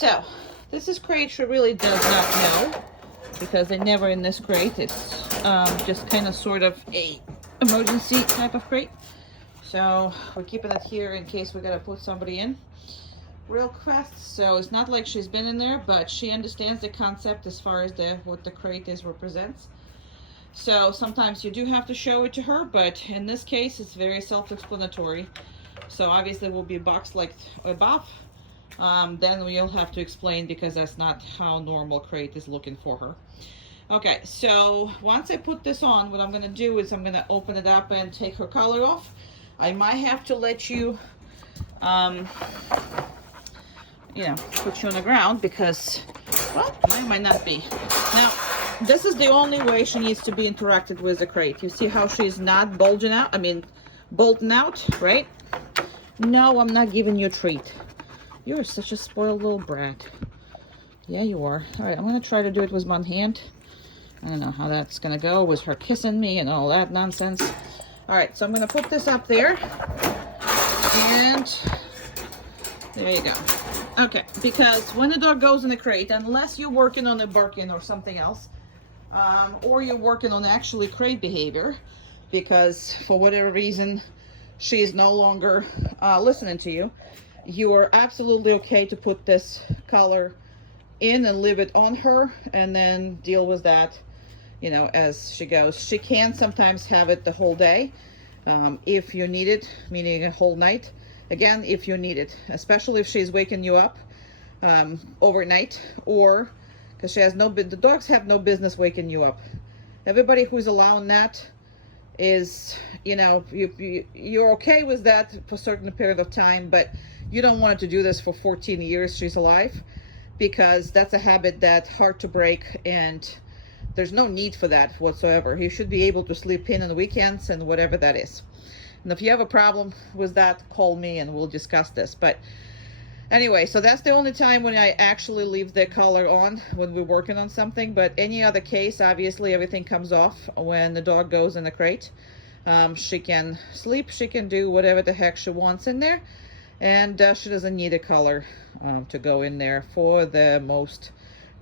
So this is crate she really does not know, because they're never in this crate. It's just kind of sort of a emergency type of crate. So we're keeping it here in case we gotta put somebody in real fast. So it's not like she's been in there, but she understands the concept as far as what the crate is represents. So sometimes you do have to show it to her, but in this case it's very self-explanatory. So obviously it will be boxed like above. Then we'll have to explain, because that's not how normal crate is looking for her. Okay, so once I put this on, what I'm gonna do is I'm gonna open it up and take her collar off. I might have to let you, you know, put you on the ground, because, well, I might not be. Now, this is the only way she needs to be interacted with the crate. You see how she's not bulging out? I mean, bolting out, right? No, I'm not giving you a treat. You're such a spoiled little brat. Yeah, you are. All right, I'm gonna try to do it with one hand. I don't know how that's gonna go with her kissing me and all that nonsense. All right, so I'm gonna put this up there, and there you go. Okay, because when the dog goes in the crate, unless you're working on a barking or something else, or you're working on actually crate behavior, because for whatever reason she's no longer listening to you, you are absolutely okay to put this collar in and leave it on her, and then deal with that, you know, as she goes. She can sometimes have it the whole day, if you need it, meaning a whole night. Again, if you need it, especially if she's waking you up overnight, or because she has the dogs have no business waking you up. Everybody who's allowing that is, you know, you're okay with that for a certain period of time, but you don't want to do this for 14 years she's alive, because that's a habit that's hard to break, and there's no need for that whatsoever. You should be able to sleep in on the weekends and whatever that is. And if you have a problem with that, call me and we'll discuss this. But anyway, so that's the only time when I actually leave the collar on, when we're working on something. But any other case, obviously everything comes off when the dog goes in the crate. She can sleep, she can do whatever the heck she wants in there, and she doesn't need a collar to go in there for the most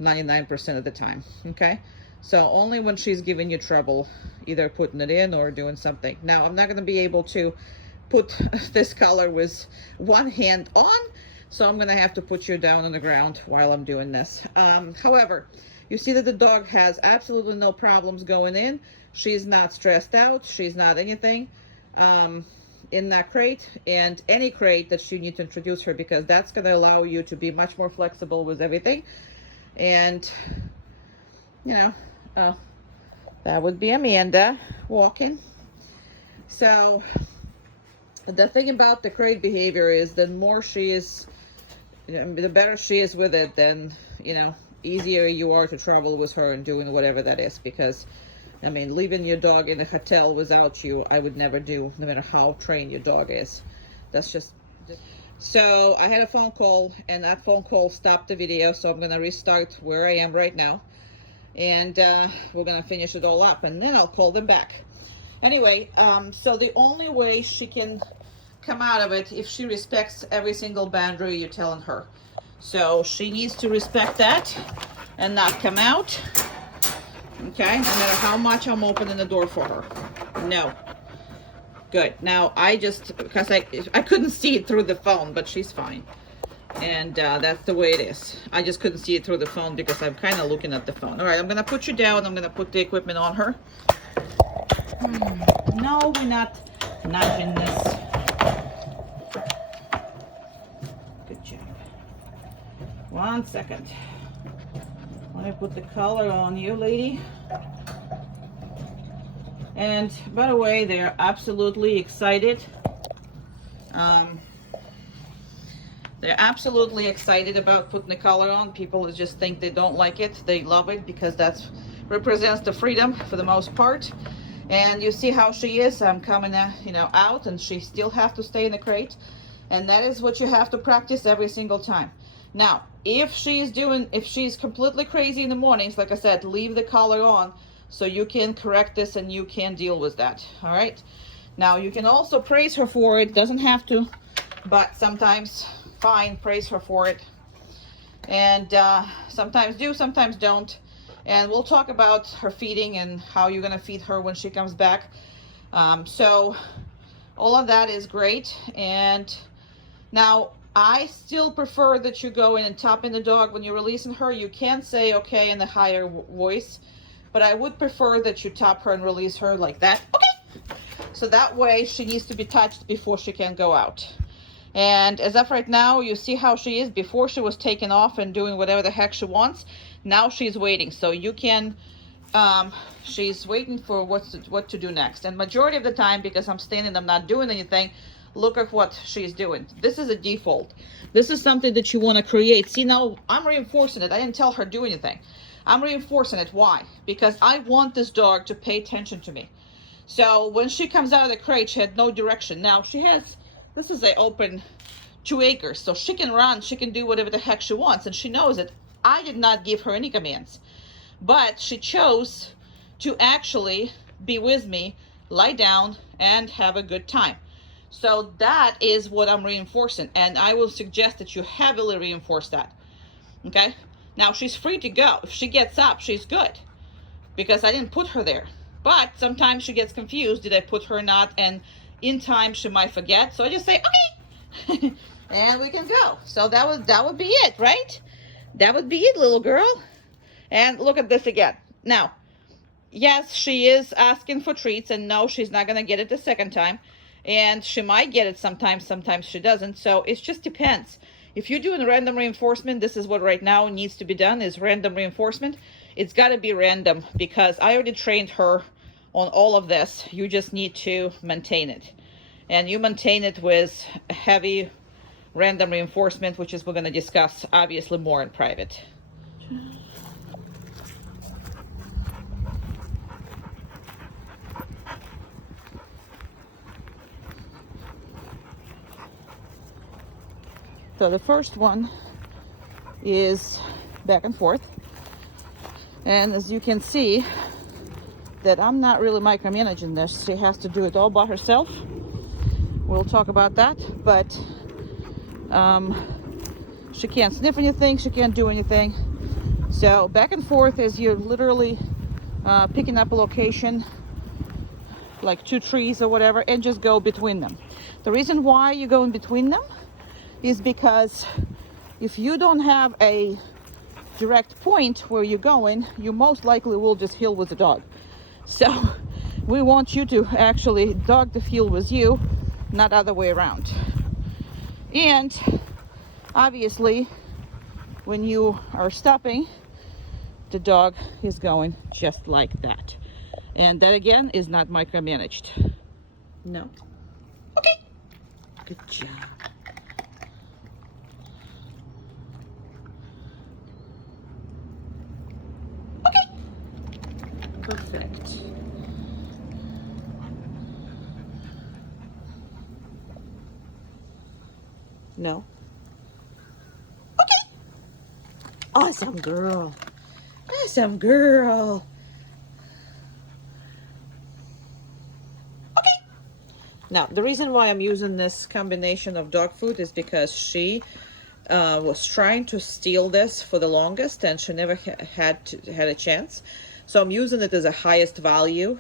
99% of the time. Okay, so only when she's giving you trouble, either putting it in or doing something. Now, I'm not going to be able to put this collar with one hand on, so I'm going to have to put you down on the ground while I'm doing this. However, you see that the dog has absolutely no problems going in. She's not stressed out, she's not anything in that crate, and any crate that you need to introduce her, because that's going to allow you to be much more flexible with everything. And you know, that would be Amanda walking. So the thing about the crate behavior is, the more she is, the better she is with it, then, you know, easier you are to travel with her and doing whatever that is. Because I mean, leaving your dog in a hotel without you, I would never do, no matter how trained your dog is. That's just... So I had a phone call, and that phone call stopped the video, so I'm going to restart where I am right now. And we're going to finish it all up, and then I'll call them back. Anyway, so the only way she can come out of it, if she respects every single boundary you're telling her. So she needs to respect that and not come out. Okay, no matter how much I'm opening the door for her. No. Good. Now, because I couldn't see it through the phone, but she's fine. And that's the way it is. I just couldn't see it through the phone because I'm kind of looking at the phone. All right, I'm going to put you down. I'm going to put the equipment on her. No, we're not nudging this. Good job. 1 second. Let me put the collar on you, lady. And by the way, they're absolutely excited. They're absolutely excited about putting the collar on. People just think they don't like it. They love it because that represents the freedom for the most part. And you see how she is. I'm coming, out, and she still have to stay in the crate. And that is what you have to practice every single time. Now, if she's completely crazy in the mornings, like I said, leave the collar on so you can correct this and you can deal with that. All right. Now, you can also praise her for it. Doesn't have to, but sometimes, fine, praise her for it. And sometimes do, sometimes don't. And we'll talk about her feeding and how you're gonna feed her when she comes back. So all of that is great. And now I still prefer that you go in and top in the dog when you're releasing her. You can say okay in the higher voice, but I would prefer that you top her and release her like that. Okay. So that way she needs to be touched before she can go out. And as of right now, you see how she is. Before she was taking off and doing whatever the heck she wants. Now she's waiting. So you can, she's waiting for what to do next. And majority of the time, because I'm standing, I'm not doing anything, look at what she's doing. This is a default. This is something that you want to create. See, now I'm reinforcing it. I didn't tell her do anything. I'm reinforcing it. Why? Because I want this dog to pay attention to me. So when she comes out of the crate, she had no direction. Now she has, this is an open 2 acres, so she can run, she can do whatever the heck she wants, and she knows it. I did not give her any commands, but she chose to actually be with me, lie down, and have a good time. So that is what I'm reinforcing, and I will suggest that you heavily reinforce that. Okay? Now she's free to go. If she gets up, she's good, because I didn't put her there. But sometimes she gets confused, did I put her or not, and in time she might forget. So I just say, okay, and we can go. So that would be it, right? That would be it, little girl. And look at this again. Now, yes, she is asking for treats, and no, she's not gonna get it the second time. And she might get it sometimes she doesn't. So it just depends. If you're doing random reinforcement, this is what right now needs to be done, is random reinforcement. It's got to be random, because I already trained her on all of this. You just need to maintain it. And you maintain it with heavy random reinforcement, which is we're going to discuss obviously more in private. So the first one is back and forth. And as you can see, that I'm not really micromanaging this. She has to do it all by herself. We'll talk about that, but she can't sniff anything, she can't do anything. So back and forth is you're literally picking up a location, like 2 trees or whatever, and just go between them. The reason why you go in between them is because if you don't have a direct point where you're going, you most likely will just heel with the dog. So we want you to actually dog the heel with you, not other way around. And obviously when you are stopping, the dog is going just like that. And that again is not micromanaged. No. Okay. Good job. Perfect. No. Okay. Awesome girl. Awesome girl. Okay. Now, the reason why I'm using this combination of dog food is because she was trying to steal this for the longest, and she never had a chance. So I'm using it as a highest value,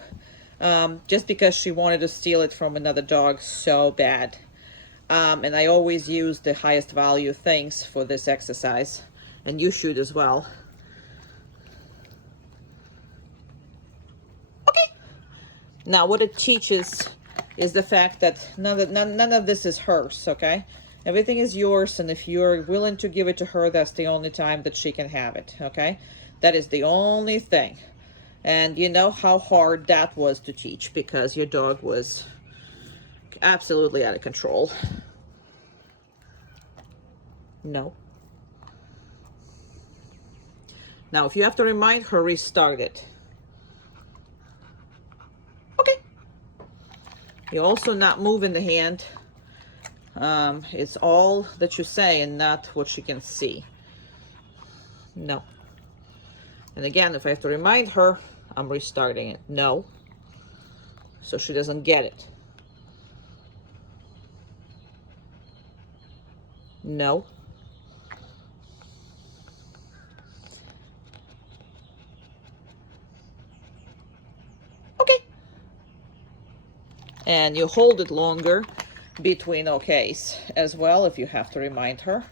just because she wanted to steal it from another dog so bad. And I always use the highest value things for this exercise, and you should as well. Okay. Now what it teaches is the fact that none of this is hers, okay? Everything is yours, and if you're willing to give it to her, that's the only time that she can have it, okay? That is the only thing. And you know how hard that was to teach, because your dog was absolutely out of control. No. Now, if you have to remind her, restart it. Okay. You're also not moving the hand. It's all that you say and not what she can see. No. And again, if I have to remind her, I'm restarting it. No. So she doesn't get it. No. And you hold it longer between okays as well if you have to remind her.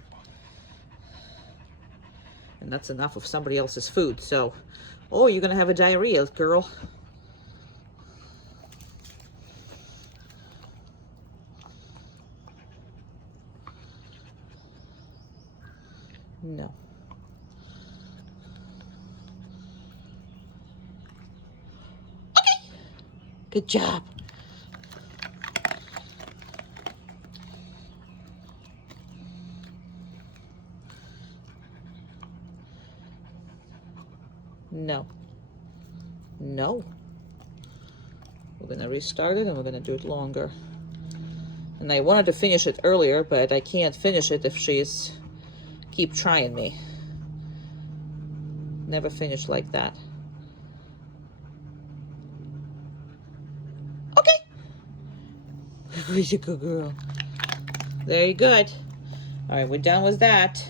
And that's enough of somebody else's food. So, oh, you're gonna have a diarrhea, girl. No. Okay. Good job. No. No. We're gonna restart it and we're gonna do it longer. And I wanted to finish it earlier, but I can't finish it if she's keep trying me. Never finish like that. Okay. Where's your good girl? Very good. All right, we're done with that.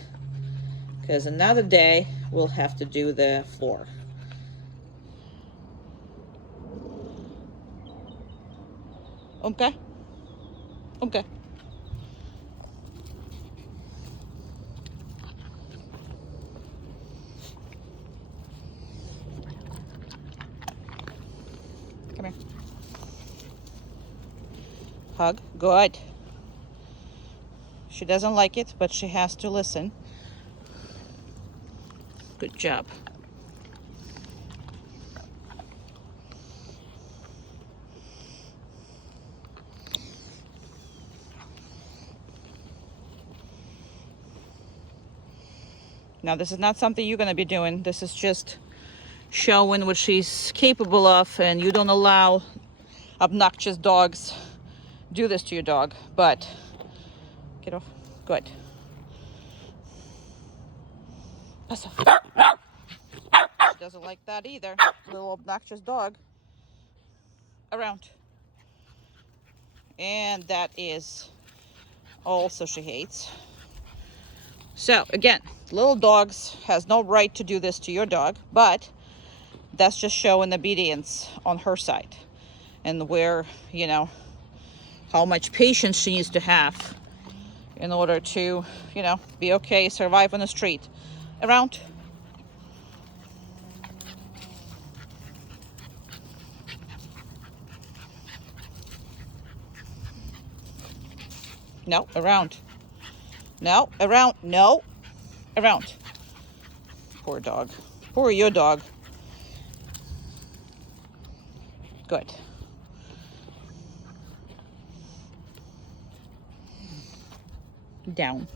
Because another day we'll have to do the floor. Okay. Okay. Come here. Hug. Good. She doesn't like it, but she has to listen. Good job. Now, this is not something you're going to be doing. This is just showing what she's capable of, and you don't allow obnoxious dogs do this to your dog. But get off. Good. Pass off. She doesn't like that either. Little obnoxious dog. Around. And that is also she hates. So again, little dogs has no right to do this to your dog, but that's just showing obedience on her side, and where, you know, how much patience she needs to have in order to, you know, be okay, survive on the street. Around. No, around. No, around. No, around. Poor dog. Poor your dog. Good. Down.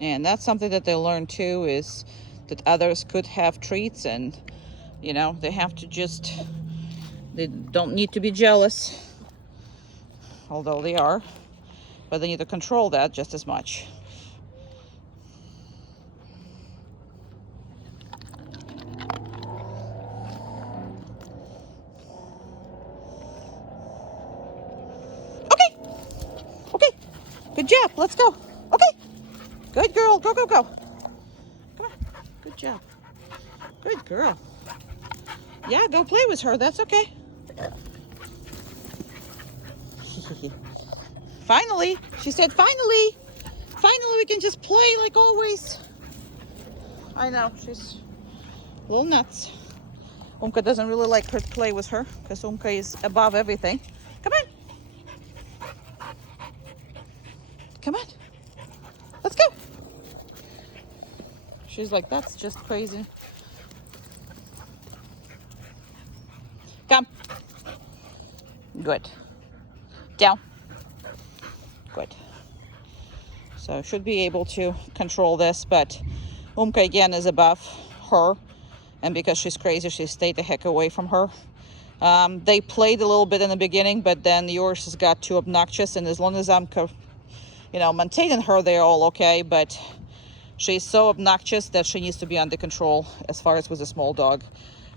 And that's something that they learn too, is that others could have treats, and you know, they have to just, they don't need to be jealous, although they are, but they need to control that just as much. Okay. Okay. Good job. Let's go. Okay. Good girl. Go, go, go. Come on. Good job. Good girl. Yeah, go play with her. That's okay. Finally. She said, finally. Finally, we can just play like always. I know. She's a little nuts. Umka doesn't really like her to play with her because Umka is above everything. Come on. Come on. Let's go. She's like, that's just crazy. Come. Good. Down. Good. So should be able to control this, but Umka again is above her, and because she's crazy, she stayed the heck away from her. They played a little bit in the beginning, but then yours has got too obnoxious, and as long as I'm, you know, maintaining her, they're all okay, but she's so obnoxious that she needs to be under control as far as with a small dog.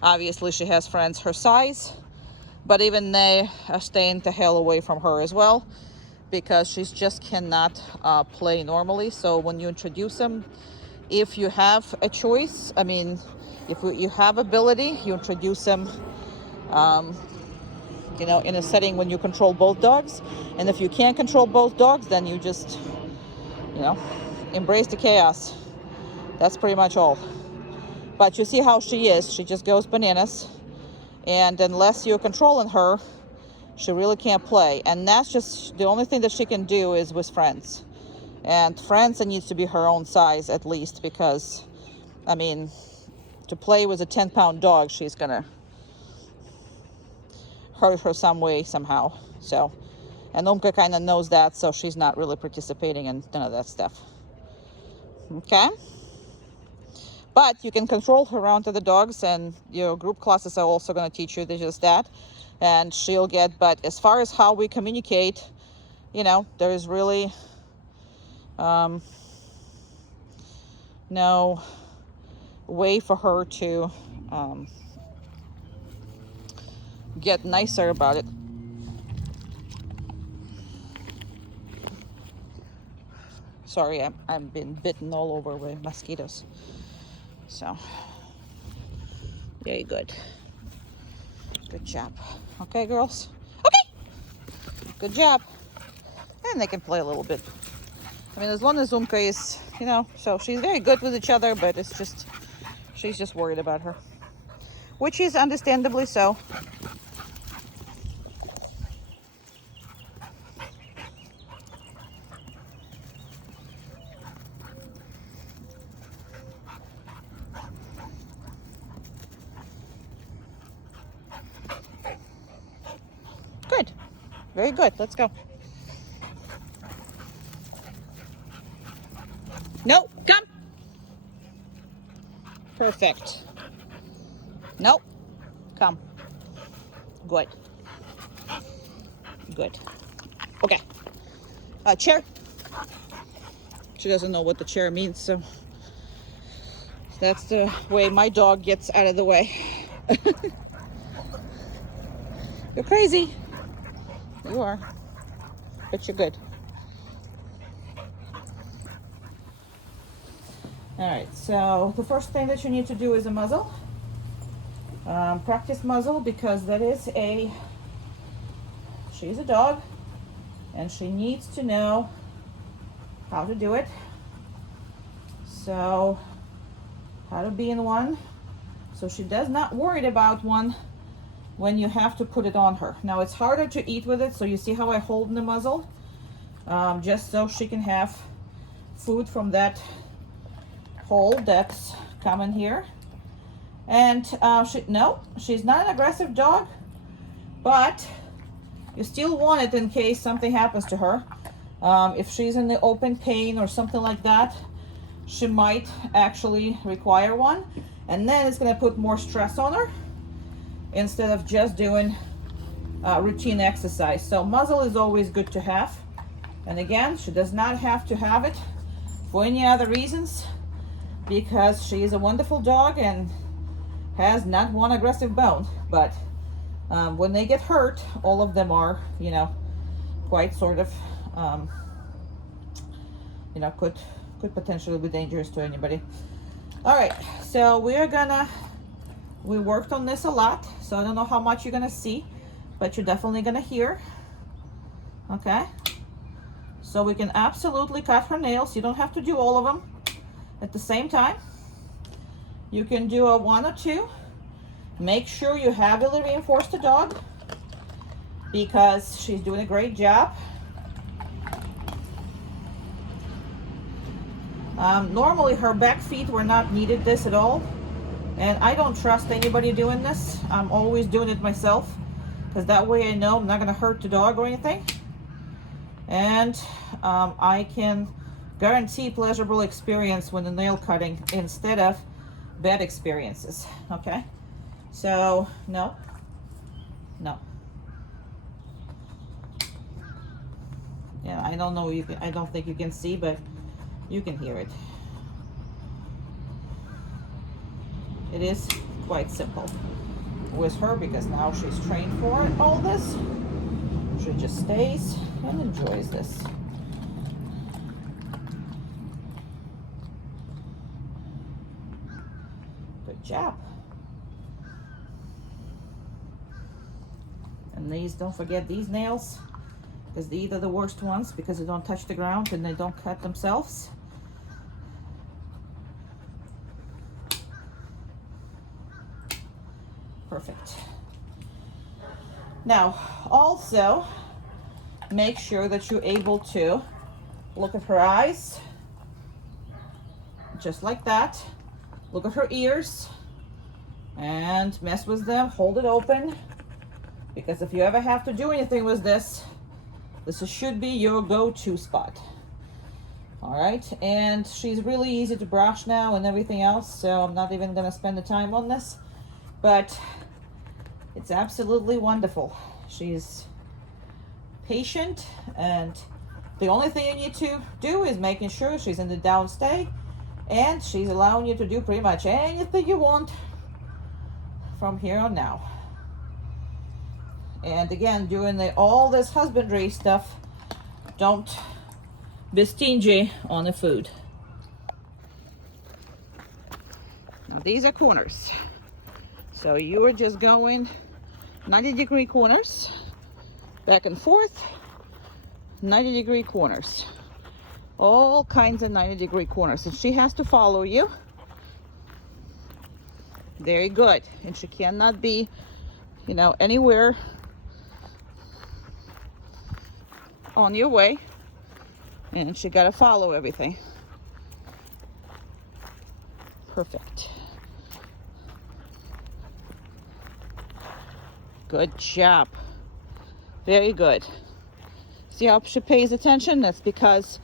Obviously, she has friends her size, but even they are staying the hell away from her as well. because she just cannot play normally. So when you introduce them, if you have a choice, I mean, if you have ability, you introduce them, you know, in a setting when you control both dogs. And if you can't control both dogs, then you just, you know, embrace the chaos. That's pretty much all. But you see how she is. She just goes bananas. And unless you're controlling her, she really can't play. And that's just the only thing that she can do is with friends. And friends, it needs to be her own size at least, because, I mean, to play with a 10-pound dog, she's going to hurt her some way, somehow. So, and Umka kind of knows that, so she's not really participating in none of that stuff. Okay? But you can control her around to the dogs, and your group classes are also going to teach you just that. And she'll get, but as far as how we communicate, you know, there's really no way for her to get nicer about it. Sorry, I've been bitten all over with mosquitoes. So, very good. Good job. Okay, girls? Okay! Good job. And they can play a little bit. I mean, as long as Umka is, you know, so she's very good with each other, but it's just, she's just worried about her. Which is understandably so. Good. Very good. Let's go. No, come. Perfect. No, come. Good. Good. Okay. Chair. She doesn't know what the chair means, so that's the way my dog gets out of the way. You're crazy. You are. But you're good. Alright, so the first thing that you need to do is a muzzle. Practice muzzle, because that is she's a dog and she needs to know how to do it. So, how to be in one. So she does not worry about one when you have to put it on her. Now it's harder to eat with it, so you see how I hold in the muzzle? Just so she can have food from that hole that's coming here. And she's not an aggressive dog, but you still want it in case something happens to her. If she's in the open pain or something like that, she might actually require one, and then it's going to put more stress on her instead of just doing routine exercise. So muzzle is always good to have. And again, she does not have to have it for any other reasons, because she is a wonderful dog and has not one aggressive bone. But when they get hurt, all of them are, you know, quite sort of, you know, could potentially be dangerous to anybody. All right, so we worked on this a lot, so I don't know how much you're gonna see, but you're definitely gonna hear. Okay, so we can absolutely cut her nails. You don't have to do all of them at the same time. You can do a 1 or 2. Make sure you heavily reinforce the dog, because she's doing a great job. Normally her back feet were not needed this at all, and I don't trust anybody doing this. I'm always doing it myself, because that way I know I'm not going to hurt the dog or anything, and I can guarantee pleasurable experience when the nail cutting instead of bad experiences. Okay, so no. Yeah, I don't know. I don't think you can see, but you can hear it. It is quite simple with her, because now she's trained for it, all this. She just stays and enjoys this. Good job. And these, don't forget these nails, because these are the worst ones because they don't touch the ground and they don't cut themselves. Perfect. Now, also, make sure that you're able to look at her eyes, just like that. Look at her ears and mess with them. Hold it open, because if you ever have to do anything with this, this should be your go-to spot. All right, and she's really easy to brush now and everything else, so I'm not even gonna spend the time on this, but it's absolutely wonderful. She's patient, and the only thing you need to do is making sure she's in the down stay, and she's allowing you to do pretty much anything you want from here on now. And again, doing all this husbandry stuff, don't be stingy on the food. Now these are corners, so you are just going 90-degree corners, back and forth, 90-degree corners, all kinds of 90-degree corners, and she has to follow you. Very good. And she cannot be, you know, anywhere on your way, and she got to follow everything. Perfect. Good job. Very good. See how she pays attention? That's because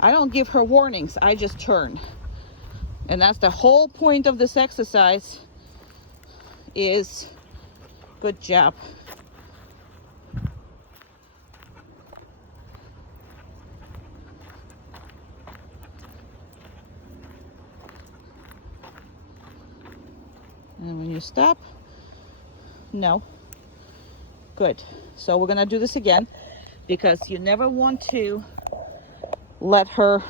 I don't give her warnings, I just turn. And that's the whole point of this exercise, is good job. And when you stop, no. Good. So we're gonna do this again, because you never want to let her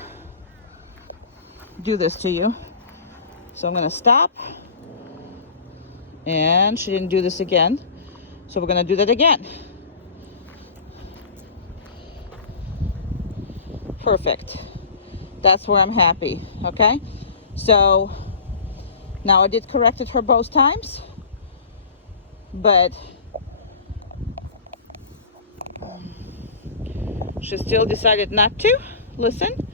do this to you. So I'm gonna stop, and she didn't do this again, so we're gonna do that again. Perfect. That's where I'm happy. Okay, so now I did corrected her both times, but she still decided not to listen.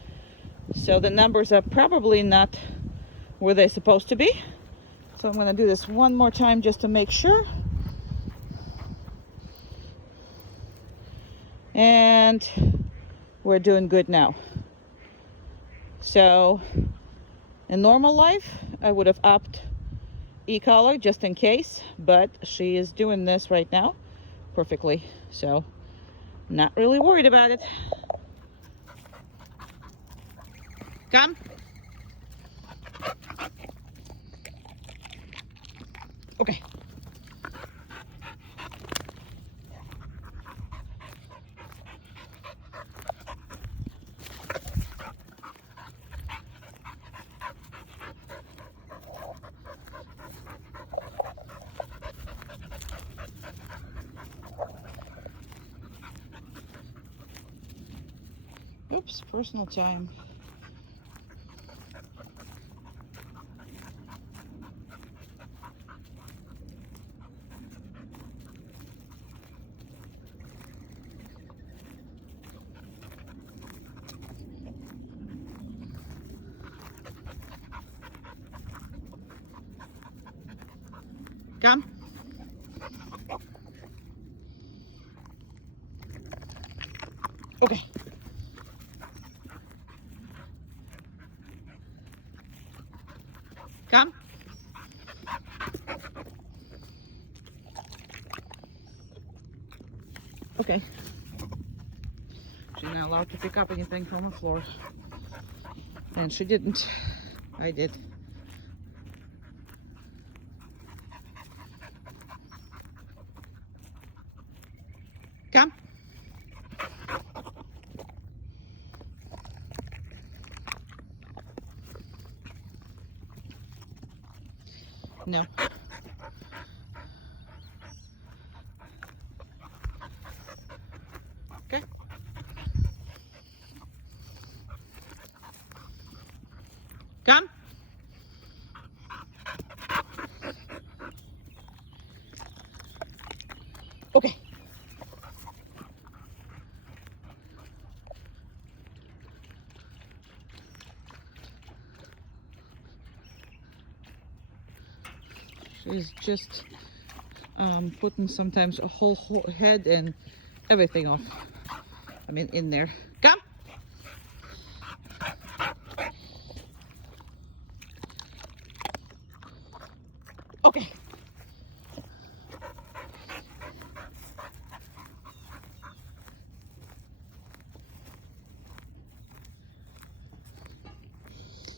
So the numbers are probably not where they're supposed to be. So I'm going to do this one more time just to make sure. And we're doing good now. So in normal life, I would have upped e-collar just in case, but she is doing this right now perfectly. So not really worried about it. Come. Okay. Oops, personal time. Come. Okay. Come. Okay. She's not allowed to pick up anything from the floor. And she didn't. I did. Come. No. Okay. Come. Okay. She's just putting sometimes a whole head and everything off. I mean, in there. Come. Okay.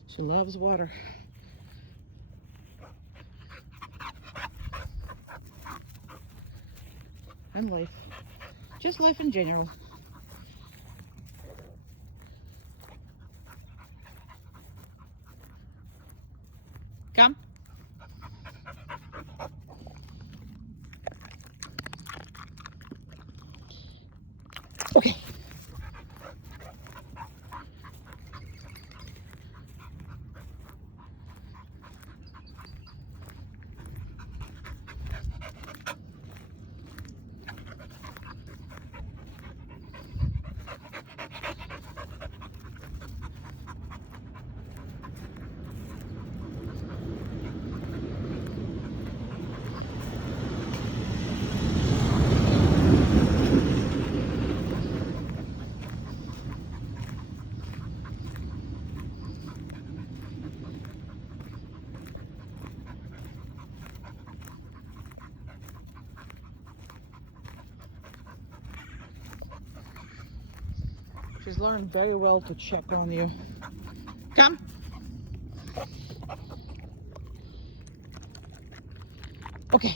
She loves water. And life. Just life in general. Come. Okay. She's learned very well to check on you. Come. Okay.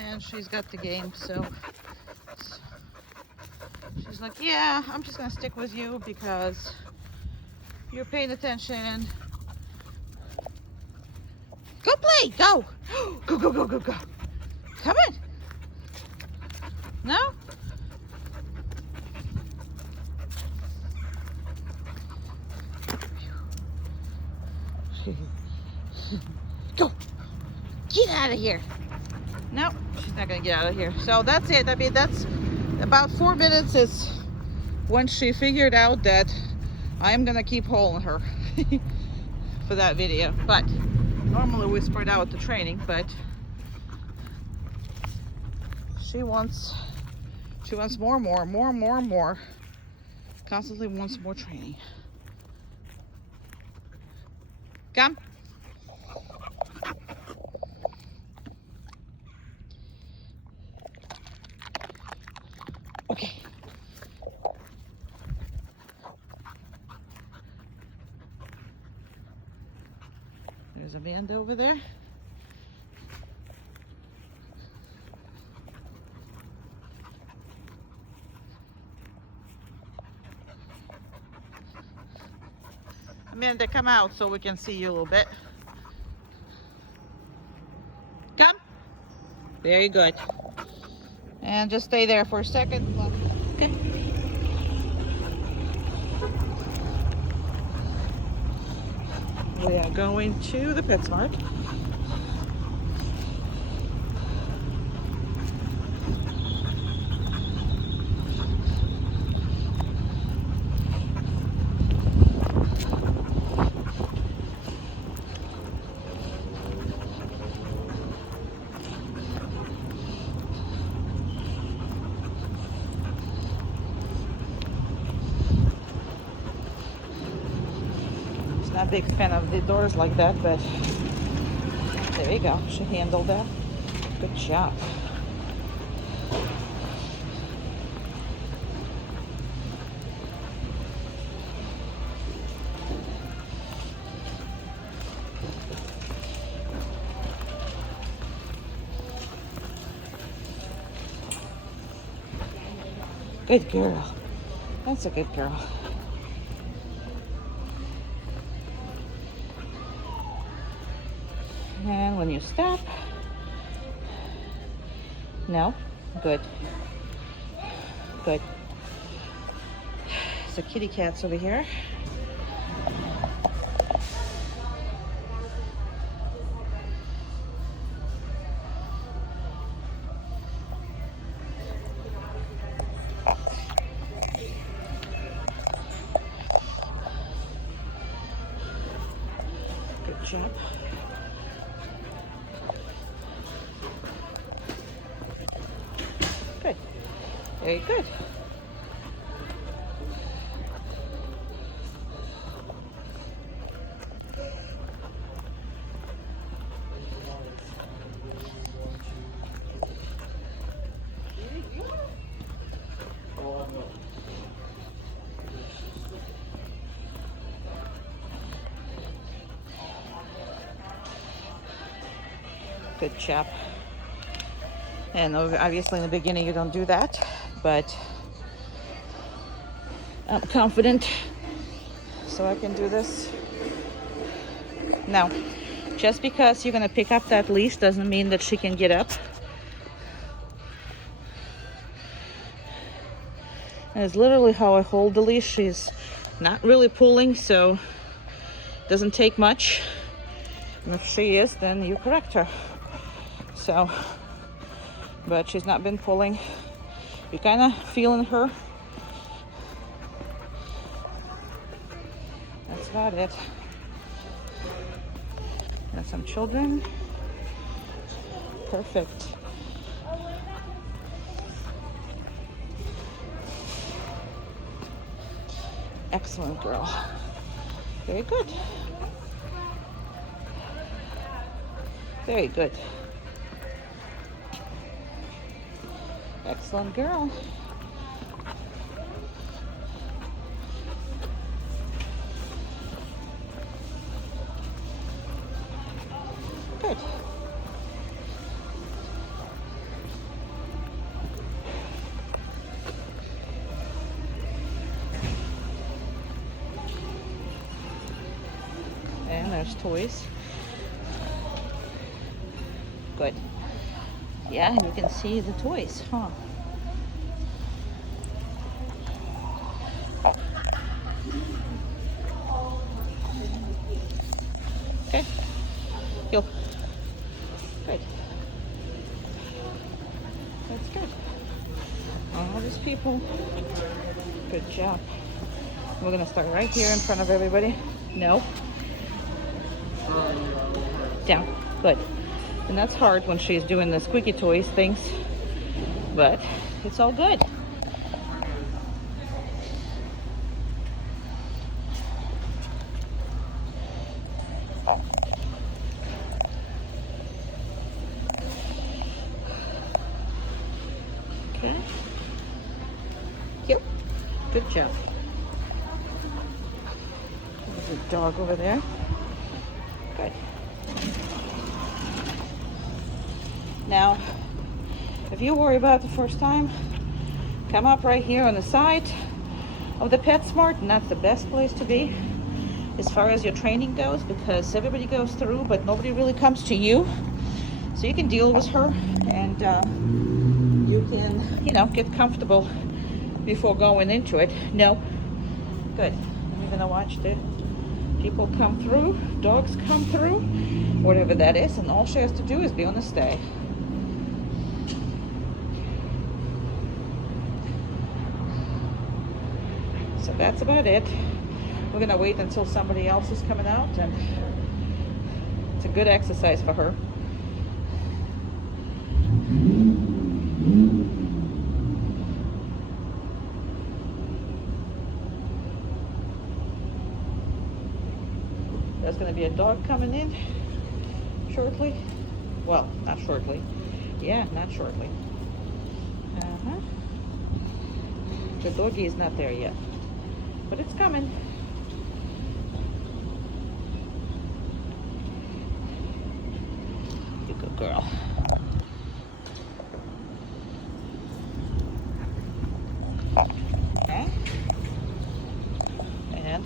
And she's got the game, so she's like, yeah, I'm just gonna stick with you because you're paying attention. Go play, go. Go, go, go, go, go. Come on. No? Go. Get out of here. No, she's not gonna get out of here. So that's it. I mean, that's about 4 minutes is when she figured out that I'm gonna keep holding her for that video. But normally we spread out the training, but she wants more. Constantly wants more training. Come. Okay. There's Amanda over there. Amanda, come out so we can see you a little bit. Come. Very good. And just stay there for a second. Okay. We are going to the PetSmart. Not a big fan of the doors like that, but there you go. She handled that. Good job. Good girl. That's a good girl. And when you stop, no, good, good. So kitty cat's over here. Good job. Good. Very good. Good job. And obviously in the beginning you don't do that, but I'm confident so I can do this. Now, just because you're gonna pick up that leash doesn't mean that she can get up. And it's literally how I hold the leash. She's not really pulling, so it doesn't take much. And if she is, then you correct her. So, but she's not been pulling. You're kind of feeling her. That's about it. Got some children. Perfect. Excellent girl. Very good. Very good. Excellent girl. Good. And there's toys. Good. Yeah, you can see the toys, huh? Okay. Yo. Good. That's good. All these people. Good job. We're gonna start right here in front of everybody. No. Down. Good. And that's hard when she's doing the squeaky toys things, but it's all good. Okay. Yep. Good job. There's a dog over there. Good. Now, if you worry about it the first time, come up right here on the side of the PetSmart, and that's the best place to be as far as your training goes, because everybody goes through, but nobody really comes to you. So you can deal with her, and you can, you know, get comfortable before going into it. No. Good. And you're gonna watch the people come through, dogs come through, whatever that is, and all she has to do is be on the stay. So that's about it. We're gonna wait until somebody else is coming out, and it's a good exercise for her. There's gonna be a dog coming in shortly. Well, not shortly. Yeah, not shortly. The doggy is not there yet, but it's coming. You good girl.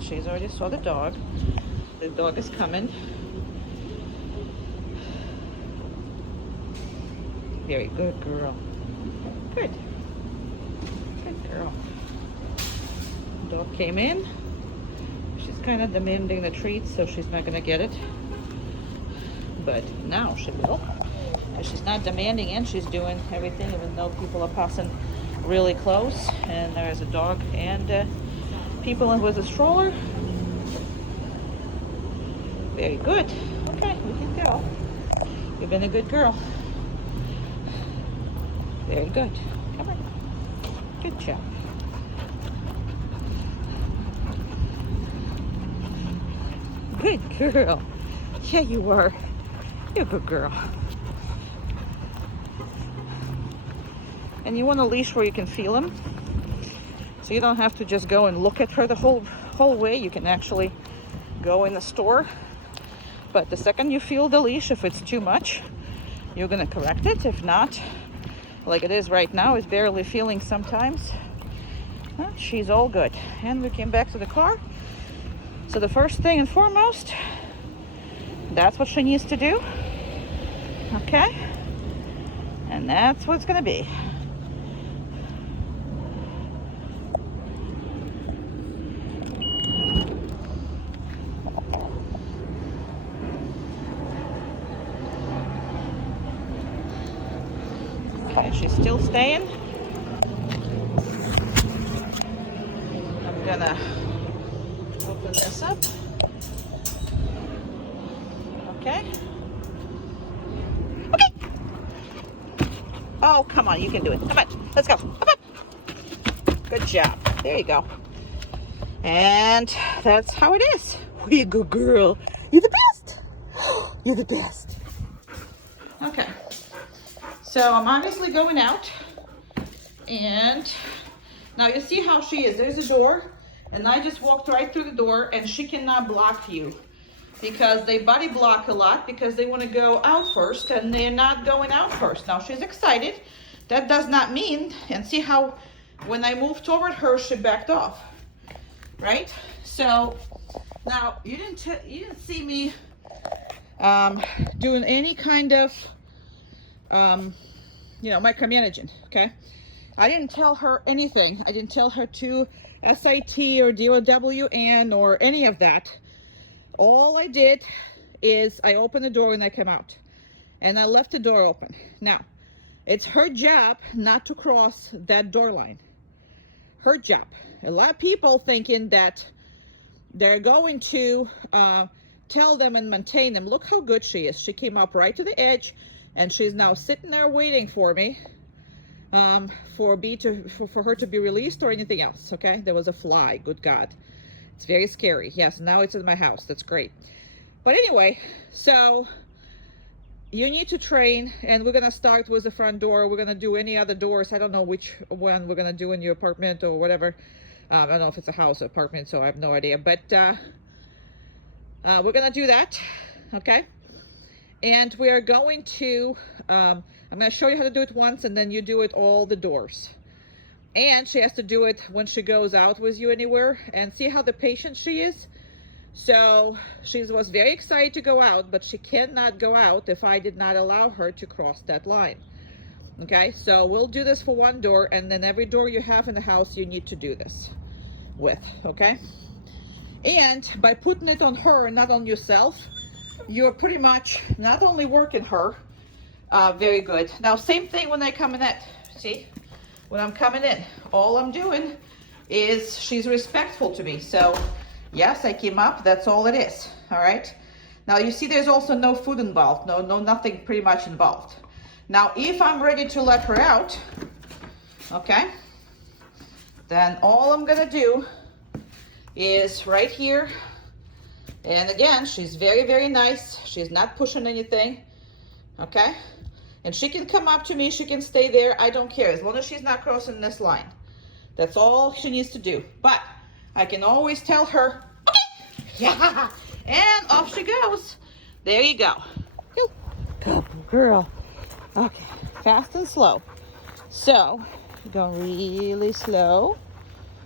She's already saw the dog. The dog is coming. Very good girl. Good. Good girl. Dog came in. She's kind of demanding the treat, so she's not gonna get it. But now she will. Because she's not demanding and she's doing everything, even though people are passing really close. And there's a dog and people with a stroller. Very good. Okay, we can go. You've been a good girl. Very good. Come on. Good job. Good girl. Yeah, you are. You're a good girl. And you want a leash where you can feel him. So you don't have to just go and look at her the whole way. You can actually go in the store. But the second you feel the leash, if it's too much, you're gonna correct it. If not, like it is right now, it's barely feeling sometimes. She's all good. And we came back to the car. So the first thing and foremost, that's what she needs to do. Okay? And that's what it's gonna be. Okay, she's still staying. I'm gonna open this up. Okay. Okay. Oh, come on, you can do it. Come on, let's go. Come on. Good job. There you go. And that's how it is. You're a good girl. You're the best. You're the best. Okay. So I'm obviously going out, and now you see how she is. There's a door, and I just walked right through the door, and she cannot block you because they body block a lot because they want to go out first, and they're not going out first. Now she's excited. That does not mean, and see how when I moved toward her, she backed off, right? So now you didn't see me doing any kind of micromanaging, okay? I didn't tell her anything. I didn't tell her to SIT or DOWN or any of that. All I did is I opened the door and I came out. And I left the door open. Now, it's her job not to cross that door line. Her job. A lot of people thinking that they're going to tell them and maintain them. Look how good she is. She came up right to the edge. And she's now sitting there waiting for me for her to be released or anything else, okay? There was a fly, good God. It's very scary. Yes, now it's in my house. That's great. But anyway, so you need to train, and we're going to start with the front door. We're going to do any other doors. I don't know which one we're going to do in your apartment or whatever. I don't know if it's a house or apartment, so I have no idea. But we're going to do that, okay? And we are going to, I'm going to show you how to do it once, and then you do it all the doors. And she has to do it when she goes out with you anywhere. And see how the patient she is? So she was very excited to go out, but she cannot go out if I did not allow her to cross that line. Okay, so we'll do this for one door, and then every door you have in the house, you need to do this with, okay? And by putting it on her and not on yourself, you're pretty much not only working her very good. Now, same thing when I come in. See, when I'm coming in, all I'm doing is she's respectful to me. So, yes, I came up. That's all it is. All right. Now, you see, there's also no food involved. No, nothing pretty much involved. Now, if I'm ready to let her out, okay, then all I'm gonna do is right here. And again, she's very, very nice. She's not pushing anything, okay? And she can come up to me. She can stay there. I don't care, as long as she's not crossing this line. That's all she needs to do. But I can always tell her, okay, yeah, and off she goes. There you go. Good girl. Okay, fast and slow. So, going really slow.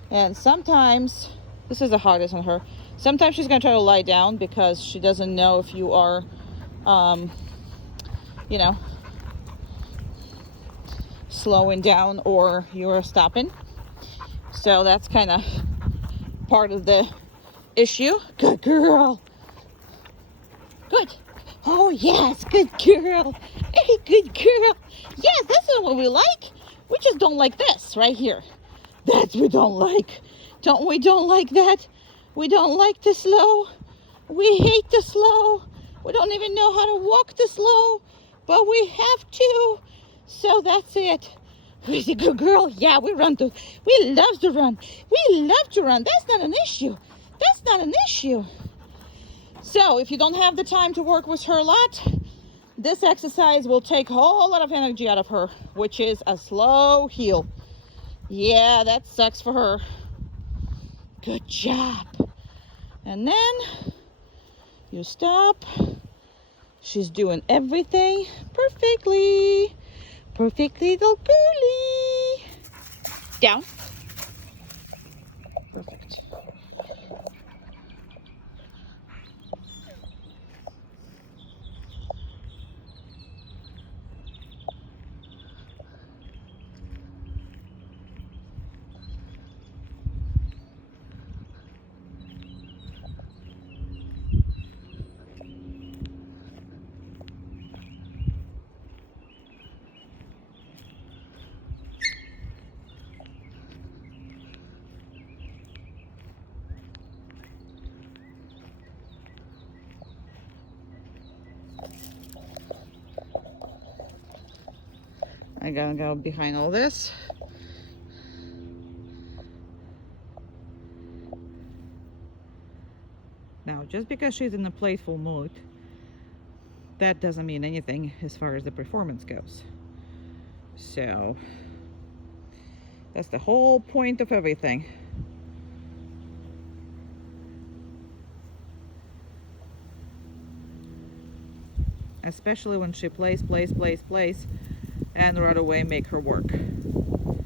And sometimes This is the hardest on her. Sometimes she's gonna try to lie down because she doesn't know if you are, you know, slowing down or you're stopping. So that's kind of part of the issue. Good girl. Good. Oh yes, good girl. Very good girl. Yes, this is what we like. We just don't like this right here. That's what we don't like. We don't like that. We don't like the slow. We hate the slow. We don't even know how to walk the slow, but we have to. So that's it. Who's a good girl? Yeah, we love to run. We love to run. That's not an issue. That's not an issue. So if you don't have the time to work with her a lot, this exercise will take a whole lot of energy out of her, which is a slow heel. Yeah, that sucks for her. Good job. And then you stop. She's doing everything perfectly. Perfect little girly. Down. Perfect. I gotta go behind all this. Now, just because she's in a playful mood, that doesn't mean anything as far as the performance goes. So, that's the whole point of everything. Especially when she plays, and right away make her work. And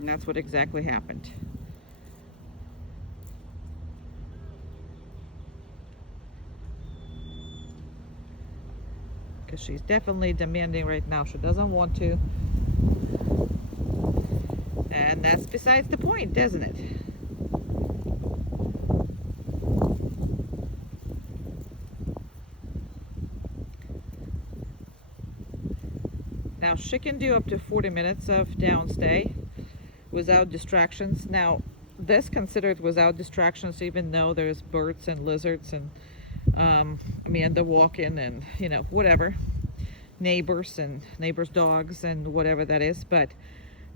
that's what exactly happened. Because she's definitely demanding right now. She doesn't want to. And that's besides the point, isn't it? Now she can do up to 40 minutes of downstay without distractions. Now this considered without distractions, even though there's birds and lizards and Amanda walking and, you know, whatever, neighbors dogs and whatever that is. But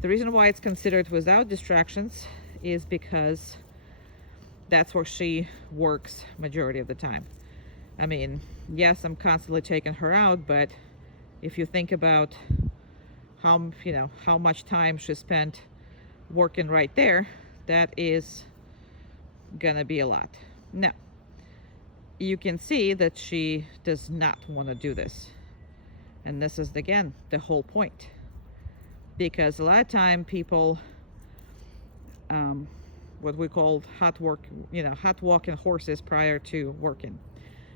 the reason why it's considered without distractions is because that's where she works majority of the time. I mean, yes, I'm constantly taking her out, but if you think about how much time she spent working right there, that is gonna be a lot. Now, you can see that she does not want to do this. And this is, again, the whole point. Because a lot of time people, what we call hot walking horses prior to working.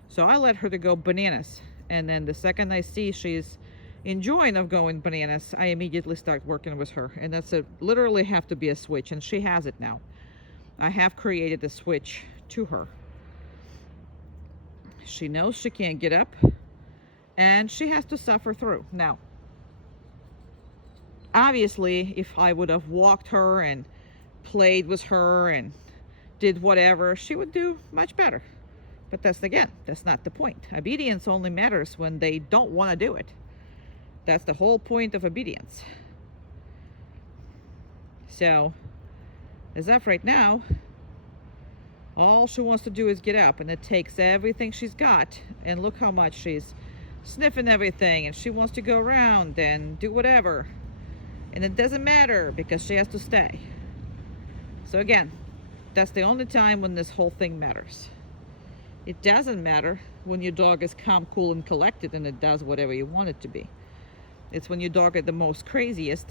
So I let her to go bananas. And then the second I see she's enjoying of going bananas, I immediately start working with her. And that's literally have to be a switch, and she has it now. I have created a switch to her. She knows she can't get up, and she has to suffer through. Now, obviously, if I would have walked her and played with her and did whatever, she would do much better. But that's not the point. Obedience only matters when they don't want to do it. That's the whole point of obedience. So, as of right now, all she wants to do is get up, and it takes everything she's got. And look how much she's sniffing everything, and she wants to go around and do whatever. And it doesn't matter because she has to stay. So again, that's the only time when this whole thing matters. It doesn't matter when your dog is calm, cool, and collected and it does whatever you want it to be. It's when your dog is the most craziest,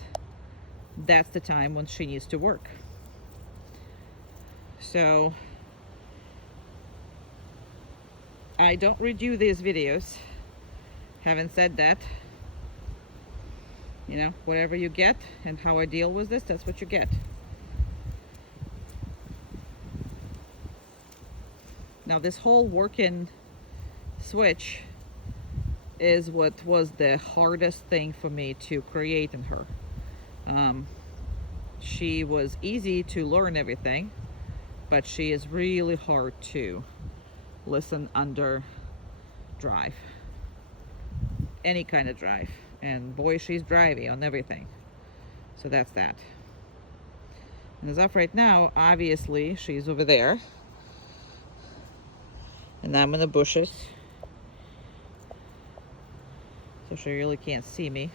that's the time when she needs to work. So I don't redo these videos. Having said that, you know, whatever you get and how I deal with this, that's what you get. Now this whole working switch is what was the hardest thing for me to create in her. She was easy to learn everything, but she is really hard to listen under drive, any kind of drive, and boy, she's drivey on everything. So that's that. And as of right now, obviously she's over there and I'm in the bushes, so she really can't see me.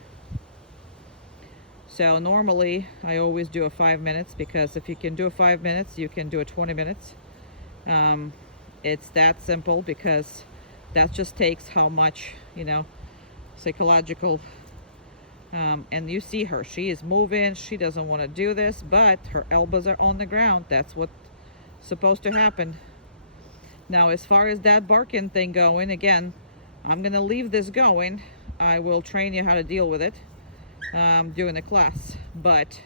So normally I always do a 5 minutes, because if you can do a 5 minutes, you can do a 20 minutes. It's that simple, because that just takes how much, you know, psychological, and you see her, she is moving, she doesn't want to do this, but her elbows are on the ground. That's what's supposed to happen. Now as far as that barking thing going, again, I'm gonna leave this going. I will train you how to deal with it during the class, but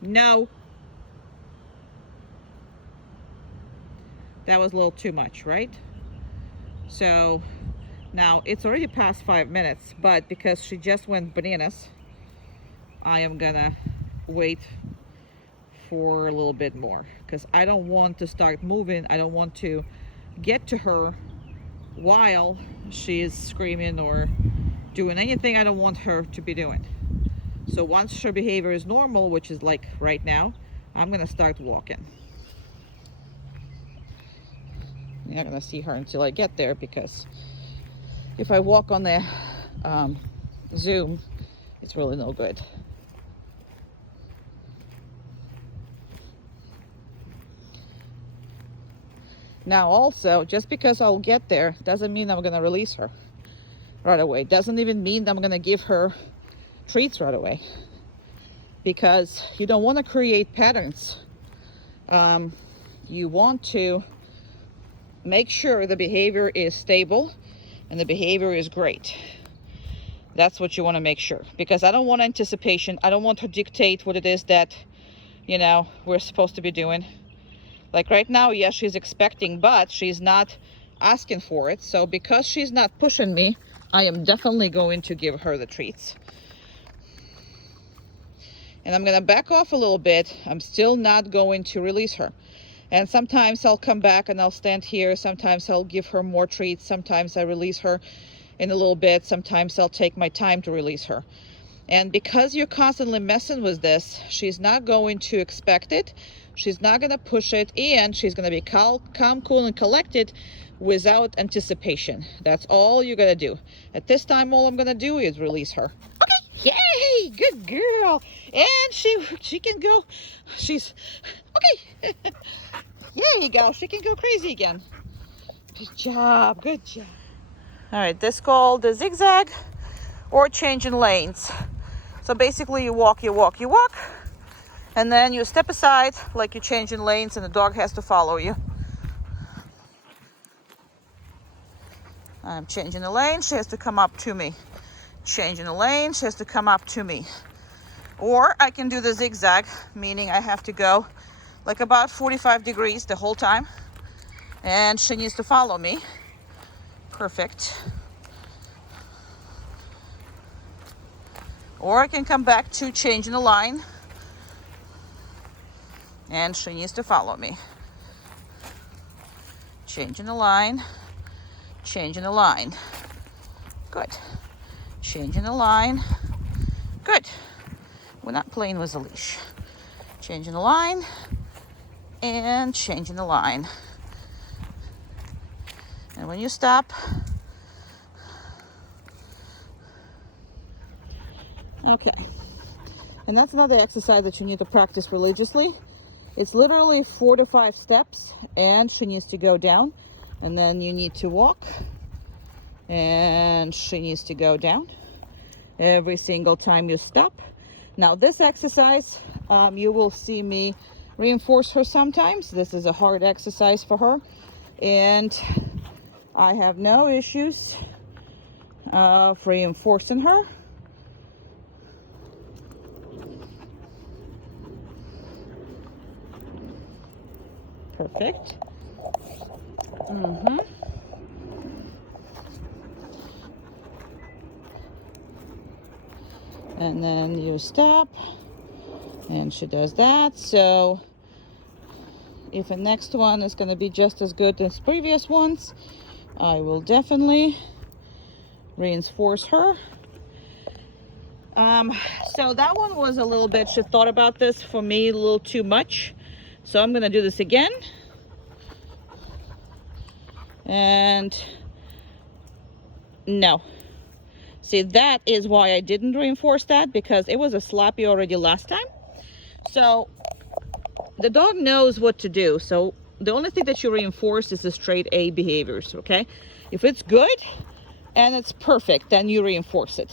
no, that was a little too much, right? So now it's already past 5 minutes, but because she just went bananas, I am gonna wait for a little bit more, because I don't want to start moving. I don't want to get to her while she is screaming or doing anything I don't want her to be doing. So once her behavior is normal, which is like right now, I'm gonna start walking. You're not gonna see her until I get there, because if I walk on the Zoom, it's really no good. Now also, just because I'll get there doesn't mean I'm gonna release her right away. Doesn't even mean I'm gonna give her treats right away, because you don't want to create patterns. You want to make sure the behavior is stable and the behavior is great. That's what you want to make sure, because I don't want anticipation. I don't want to dictate what it is that, you know, we're supposed to be doing. Like right now, yes, she's expecting, but she's not asking for it. So because she's not pushing me, I am definitely going to give her the treats. And I'm going to back off a little bit. I'm still not going to release her. And sometimes I'll come back and I'll stand here. Sometimes I'll give her more treats. Sometimes I release her in a little bit. Sometimes I'll take my time to release her. And because you're constantly messing with this, she's not going to expect it. She's not going to push it, and she's going to be calm, cool, and collected without anticipation. That's all you're going to do. At this time, all I'm going to do is release her. Okay, yay, good girl. And she can go, she's, okay. There you go, she can go crazy again. Good job, good job. All right, this is called the zigzag or changing lanes. So basically you walk, and then you step aside like you're changing lanes, and the dog has to follow you. I'm changing the lane, she has to come up to me. Changing the lane, she has to come up to me. Or I can do the zigzag, meaning I have to go like about 45 degrees the whole time, and she needs to follow me. Perfect. Or I can come back to changing the line, and she needs to follow me. Changing the line, changing the line. Good. Changing the line. Good. We're not playing with the leash. Changing the line and changing the line. And when you stop, okay. And that's another exercise that you need to practice religiously. It's literally 4 to 5 steps, and she needs to go down, and then you need to walk, and she needs to go down every single time you stop. Now this exercise, you will see me reinforce her sometimes. This is a hard exercise for her, and I have no issues of reinforcing her. Perfect. And then you stop, and she does that. So if the next one is going to be just as good as previous ones, I will definitely reinforce her. So that one was a little bit, she thought about this for me a little too much. So I'm going to do this again. And no. See, that is why I didn't reinforce that, because it was a sloppy already last time. So the dog knows what to do. So the only thing that you reinforce is the straight A behaviors, okay? If it's good and it's perfect, then you reinforce it.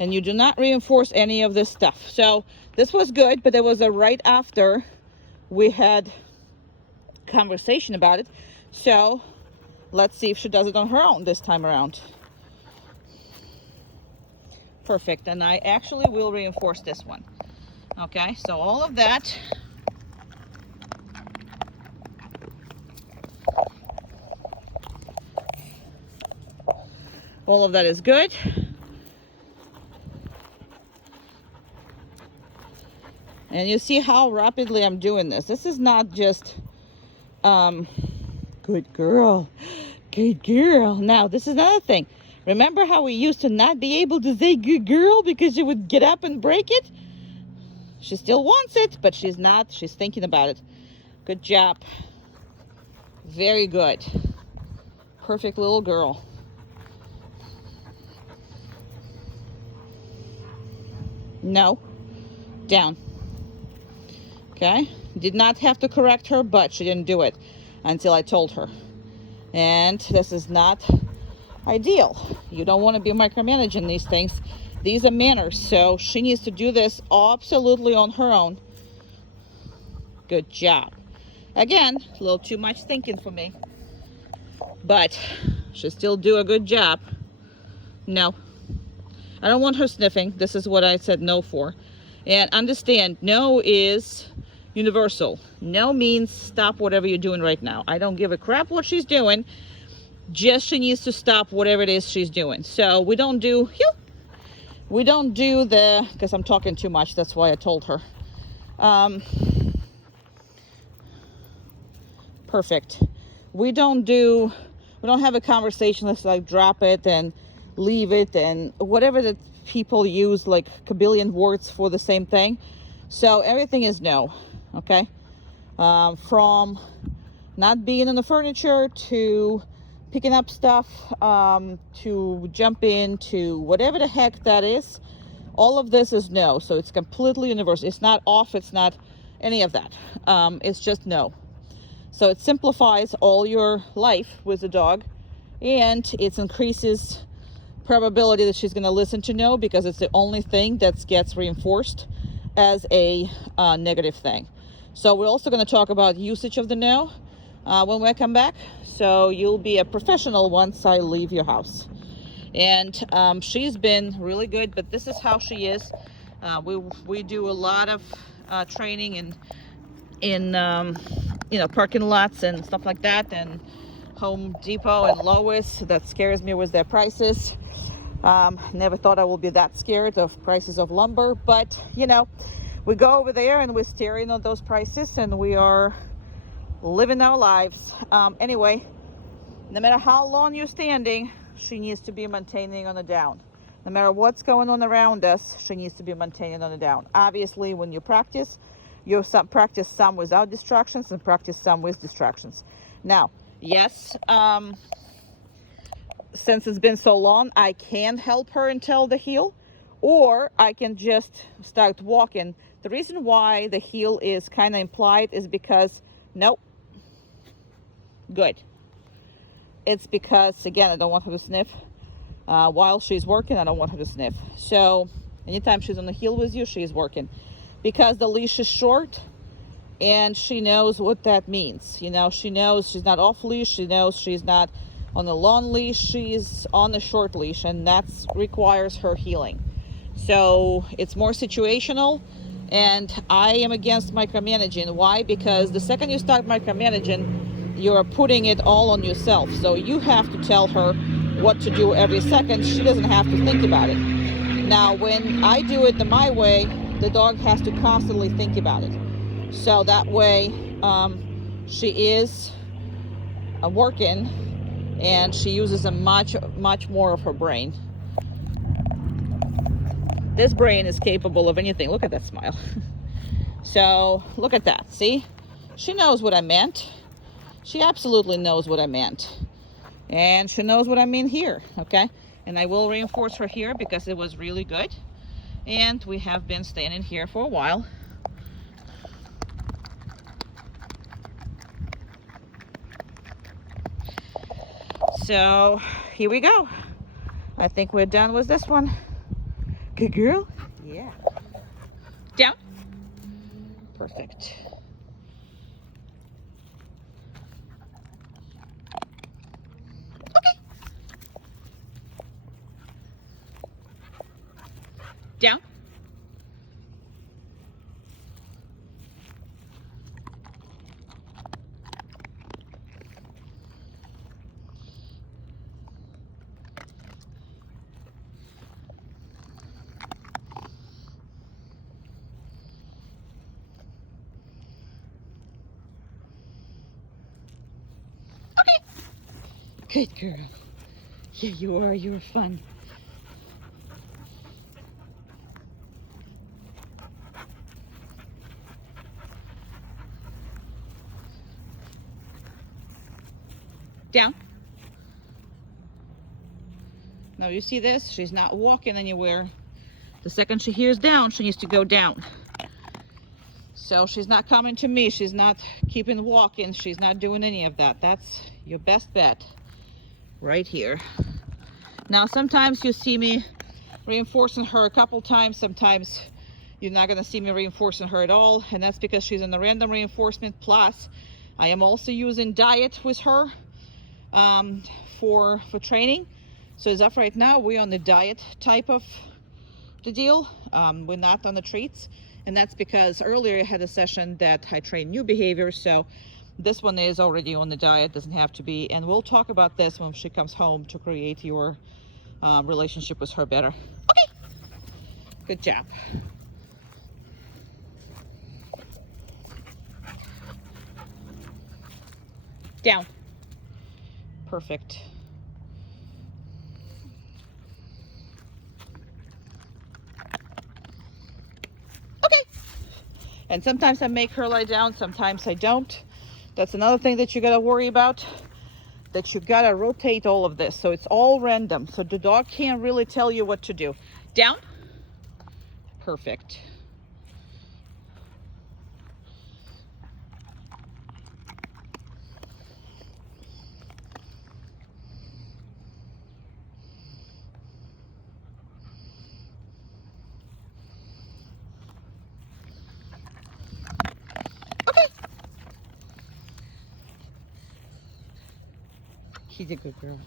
And you do not reinforce any of this stuff. So this was good, but it was a right after we had conversation about it. So let's see if she does it on her own this time around. Perfect. And I actually will reinforce this one. Okay, so all of that. All of that is good. And you see how rapidly I'm doing this. This is not just, good girl, good girl. Now, this is another thing. Remember how we used to not be able to say good girl because she would get up and break it? She still wants it, but she's not. She's thinking about it. Good job. Very good. Perfect little girl. No. Down. Okay? Did not have to correct her, but she didn't do it until I told her. And this is not ideal. You don't want to be micromanaging these things. These are manners, so she needs to do this absolutely on her own. Good job. Again, a little too much thinking for me, but she'll still do a good job. No, I don't want her sniffing. This is what I said no for. And understand, no is universal. No means stop whatever you're doing right now. I don't give a crap what she's doing. Just she needs to stop whatever it is she's doing. So we don't do the, because I'm talking too much, that's why I told her. Perfect. We don't have a conversation that's like drop it and leave it and whatever that people use, like a billion words for the same thing. So everything is no, okay? From not being on the furniture to picking up stuff, to jump in, to whatever the heck that is, all of this is no. So it's completely universal. It's not off, it's not any of that. It's just no. So it simplifies all your life with the dog, and it increases probability that she's going to listen to no, because it's the only thing that gets reinforced as a negative thing. So we're also going to talk about usage of the no when we come back. So you'll be a professional once I leave your house. And she's been really good, but this is how she is. We do a lot of training in parking lots and stuff like that, and Home Depot and Lowe's. That scares me with their prices. Never thought I would be that scared of prices of lumber, but we go over there and we're staring at those prices and we are living our lives. Anyway, no matter how long you're standing, she needs to be maintaining on the down. No matter what's going on around us, she needs to be maintaining on the down. Obviously, when you practice some without distractions and practice some with distractions. Now, yes, since it's been so long, I can help her until the heel, or I can just start walking. The reason why the heel is kind of implied is because, nope, good. It's because, again, I don't want her to sniff. While she's working, I don't want her to sniff. So anytime she's on the heel with you, she's working. Because the leash is short, and she knows what that means. You know, she knows she's not off leash, she knows she's not on a long leash, she's on a short leash, and that requires her healing. So it's more situational, and I am against micromanaging. Why? Because the second you start micromanaging, you're putting it all on yourself. So you have to tell her what to do every second. She doesn't have to think about it. Now, when I do it my way, the dog has to constantly think about it. So that way, she is working, and she uses a much more of her brain. This brain is capable of anything. Look at that smile. So look at that. See, she knows what I meant. She absolutely knows what I meant, and she knows what I mean here. Okay, and I will reinforce her here because it was really good, and we have been standing here for a while. So here we go. I think we're done with this one. Good girl. Yeah. Down. Perfect. Okay. Down. Good girl. Yeah, you are. You're fun. Down. Now you see this? She's not walking anywhere. The second she hears down, she needs to go down. So she's not coming to me. She's not keeping walking. She's not doing any of that. That's your best bet right here. Now sometimes you see me reinforcing her a couple times. Sometimes you're not going to see me reinforcing her at all, and that's because she's in the random reinforcement. Plus I am also using diet with her for training. So as of right now, we're on the diet type of the deal. We're not on the treats, and that's because earlier I had a session that I trained new behaviors. So this one is already on the diet, doesn't have to be, and we'll talk about this when she comes home to create your relationship with her better. Okay, good job. Down. Perfect. Okay. And sometimes I make her lie down, sometimes I don't. That's another thing that you gotta worry about, that you gotta rotate all of this. So it's all random. So the dog can't really tell you what to do. Down. Perfect. She's a good girl.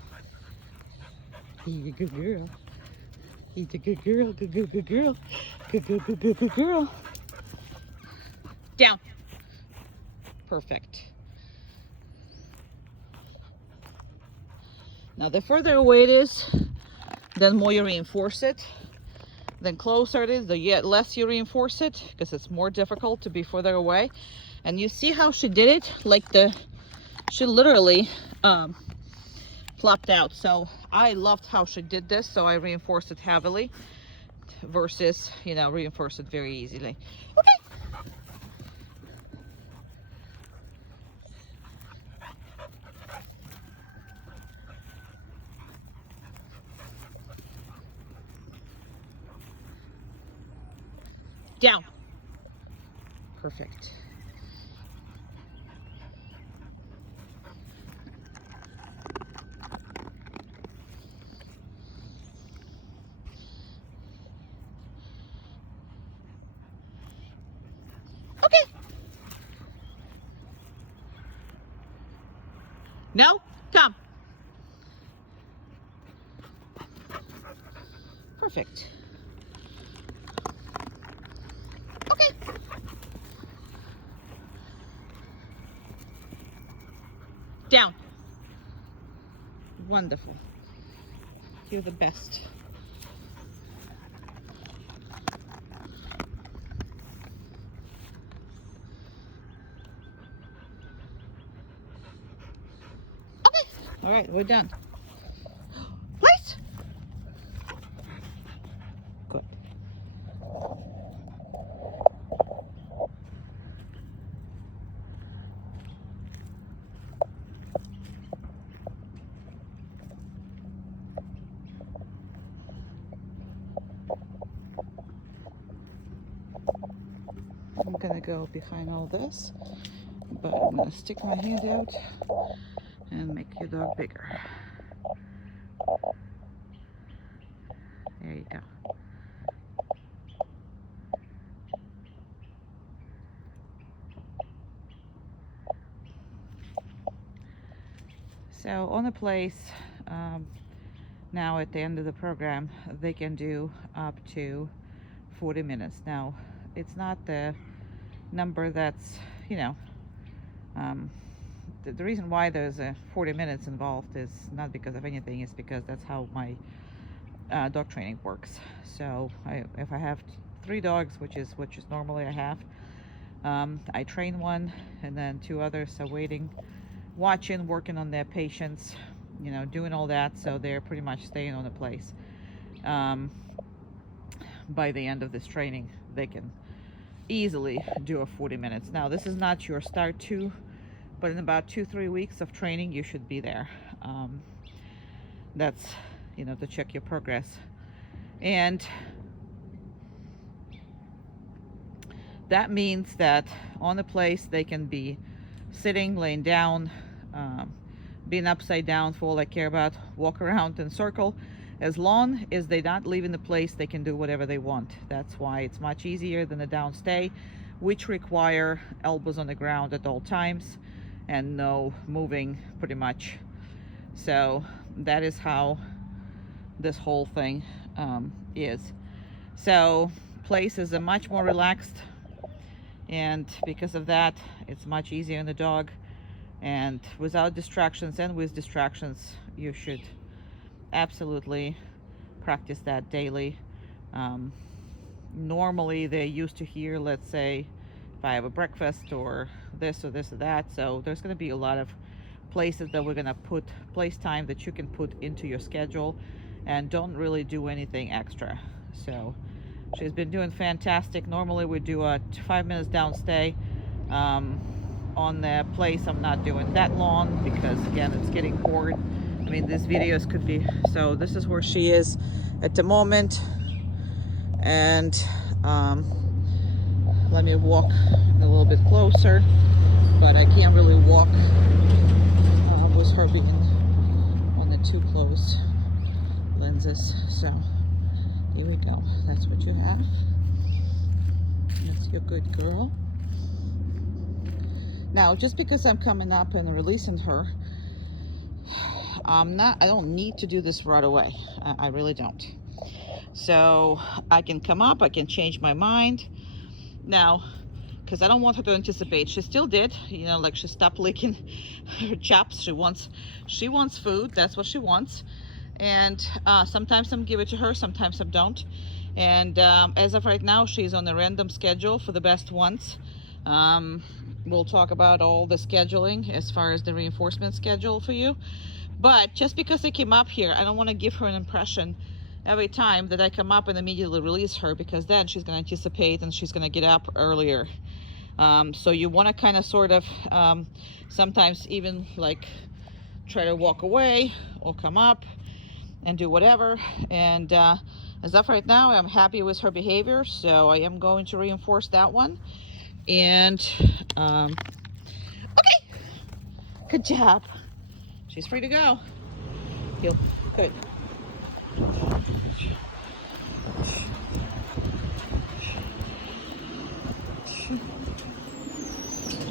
He's a good girl. He's a good girl. Good girl. Good girl. Good girl. Down. Perfect. Now the further away it is, the more you reinforce it. Then closer it is, the less you reinforce it, because it's more difficult to be further away. And you see how she did it? Like she literally flopped out. So I loved how she did this, so I reinforced it heavily versus, you know, reinforce it very easily. Okay. Down. Perfect. Okay. No? Come. Perfect. Okay. Down. Wonderful. You're the best. Okay. All right, we're done. Place. Good. I'm gonna go behind all this, but I'm gonna stick my hand out and make your dog bigger. There you go. So on the place, now at the end of the program, they can do up to 40 minutes. Now, it's not the number that's, you know, the reason why there's a 40 minutes involved is not because of anything, it's because that's how my dog training works. So if I have 3 dogs, which is normally I have, I train one, and then 2 others are waiting, watching, working on their patience, you know, doing all that, so they're pretty much staying on the place. By the end of this training, they can easily do a 40 minutes. Now, this is not your start to, but in about 2-3 weeks of training, you should be there. That's, you know, to check your progress. And that means that on the place, they can be sitting, laying down, being upside down for all I care about, walk around in circle. As long as they're not leaving the place, they can do whatever they want. That's why it's much easier than a down stay, which require elbows on the ground at all times and no moving pretty much. So that is how this whole thing is. So place is a much more relaxed, and because of that, it's much easier on the dog. And without distractions and with distractions, you should absolutely practice that daily. Normally they're used to hear, let's say, if I have a breakfast or this or this or that. So there's going to be a lot of places that we're going to put place time that you can put into your schedule, and don't really do anything extra. So she's been doing fantastic. Normally we do a 5 minutes down stay. On the place, I'm not doing that long because, again, it's getting bored. I mean, these videos could be, so this is where she is at the moment. And let me walk a little bit closer, but I can't really walk with her being on the too close lenses. So here we go. That's what you have. That's your good girl. Now, just because I'm coming up and releasing her, I don't need to do this right away. I really don't. So I can come up, I can change my mind. Now, because I don't want her to anticipate. She still did, you know, like she stopped licking her chops. She wants food. That's what she wants. And sometimes I'm give it to her, sometimes I don't. And as of right now, she's on a random schedule for the best ones. We'll talk about all the scheduling as far as the reinforcement schedule for you. But just because I came up here, I don't want to give her an impression every time that I come up and immediately release her, because then she's going to anticipate and she's going to get up earlier. So you want to kind of sort of sometimes even like try to walk away or come up and do whatever. And as of right now, I'm happy with her behavior, so I am going to reinforce that one. And okay, good job. She's free to go. Good.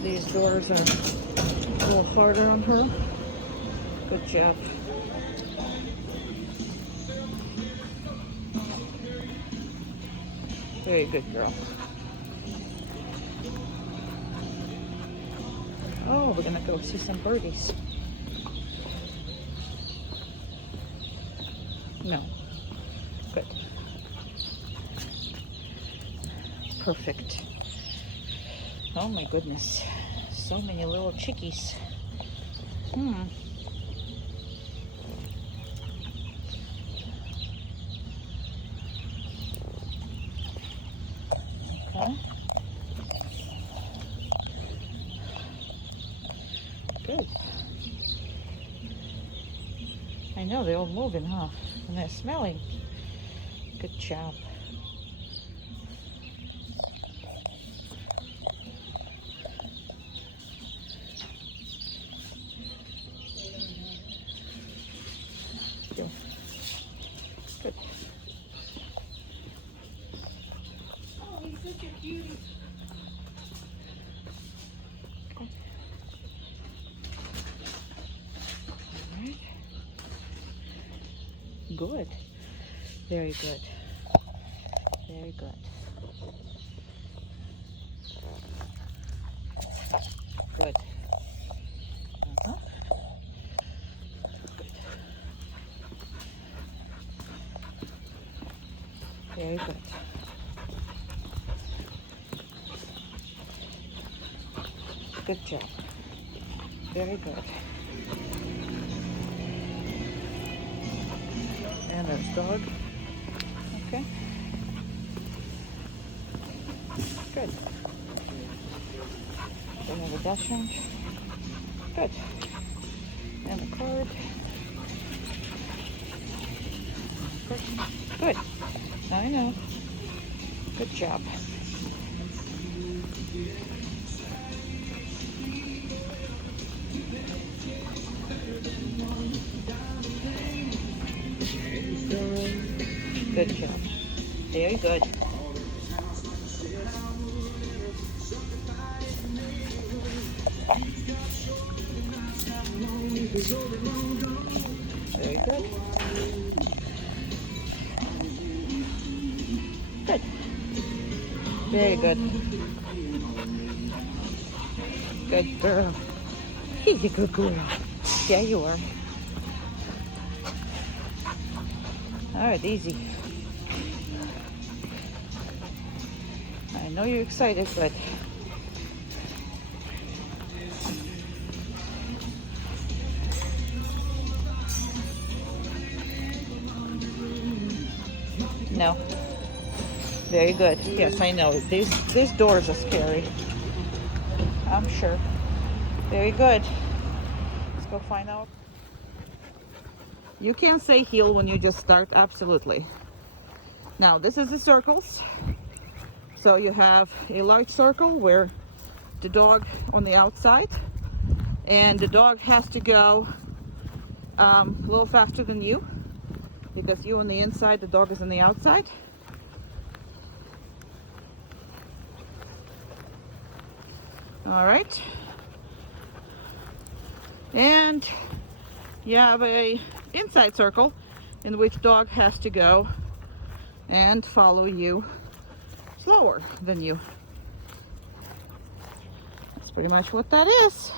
These doors are a little harder on her. Good job. Very good girl. Oh, we're gonna go see some birdies. No. Good. Perfect. Oh my goodness. So many little chickies. Okay. Good. I know, they're all moving, huh? And they're smelling. Good job. Good. Oh, he's such a cutie. Alright. Good. Very good. Very good. Good. Uh-huh. Good. Very good. Good job. Very good. And there's dog. Okay. Good. We have a dash range. Good. And a card. Good. I know. Good job. Good job. Very good. Very good. Good. Very good. Good girl. He's a good girl. Yeah, you are. All right, easy. I know you're excited, but no. Very good. Yes, I know. These doors are scary. I'm sure. Very good. Let's go find out. You can say heel when you just start, absolutely. Now, this is the circles. So you have a large circle where the dog on the outside, and the dog has to go a little faster than you, because you on the inside, the dog is on the outside. All right. And you have a inside circle in which dog has to go and follow you slower than you. That's pretty much what that is.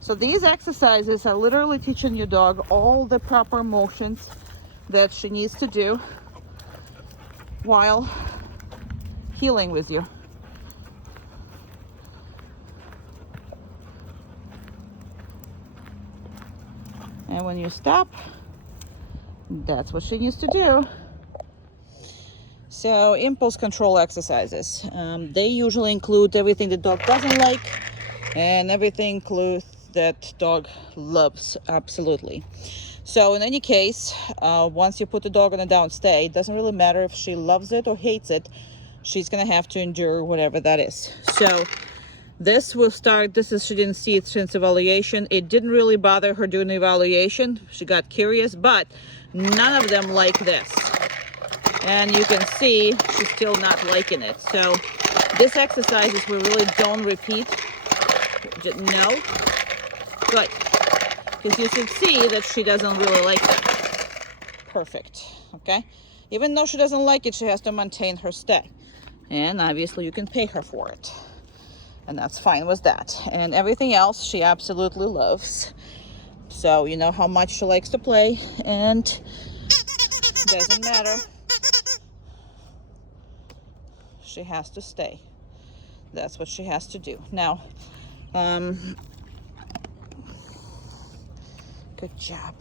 So these exercises are literally teaching your dog all the proper motions that she needs to do while healing with you. And when you stop, that's what she needs to do. So impulse control exercises. They usually include everything the dog doesn't like and everything includes that dog loves, absolutely. So in any case, once you put the dog on a down stay, it doesn't really matter if she loves it or hates it, she's gonna have to endure whatever that is. So this will start, she didn't see it since evaluation. It didn't really bother her during the evaluation. She got curious, but none of them like this. And you can see she's still not liking it. So this exercises we really don't repeat No? Good. Because you should see that she doesn't really like it. Perfect. Okay? Even though she doesn't like it, she has to maintain her stay. And obviously you can pay her for it. And that's fine with that. And everything else she absolutely loves. So you know how much she likes to play, and doesn't matter. She has to stay. That's what she has to do. Now, good job.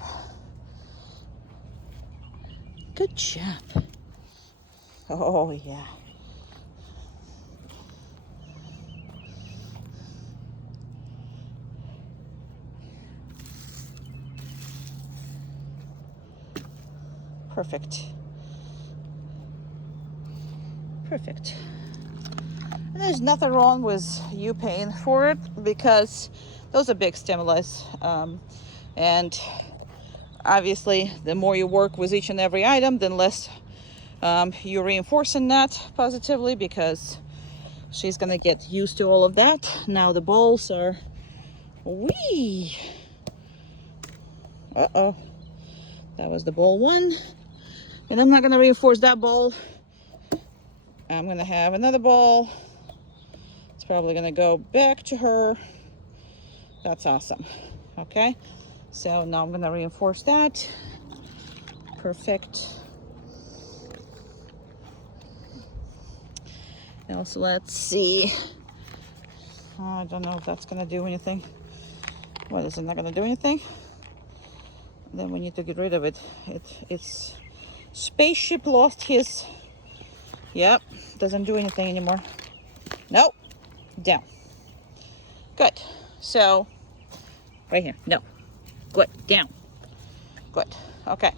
Good job. Oh, yeah. Perfect. Perfect. And there's nothing wrong with you paying for it, because those are big stimulus. And obviously, the more you work with each and every item, then less you're reinforcing that positively, because she's gonna get used to all of that. Now the balls are wee. Uh-oh. That was the ball one. And I'm not gonna reinforce that ball. I'm gonna have another ball. It's probably gonna go back to her. That's awesome. Okay, so now I'm gonna reinforce that. Perfect. Now, so let's see. I don't know if that's gonna do anything. What is it, not gonna do anything? Then we need to get rid of it. It's spaceship lost his. Yep, doesn't do anything anymore. Nope. Down. Good. So right here. No. Good. Down. Good. Okay.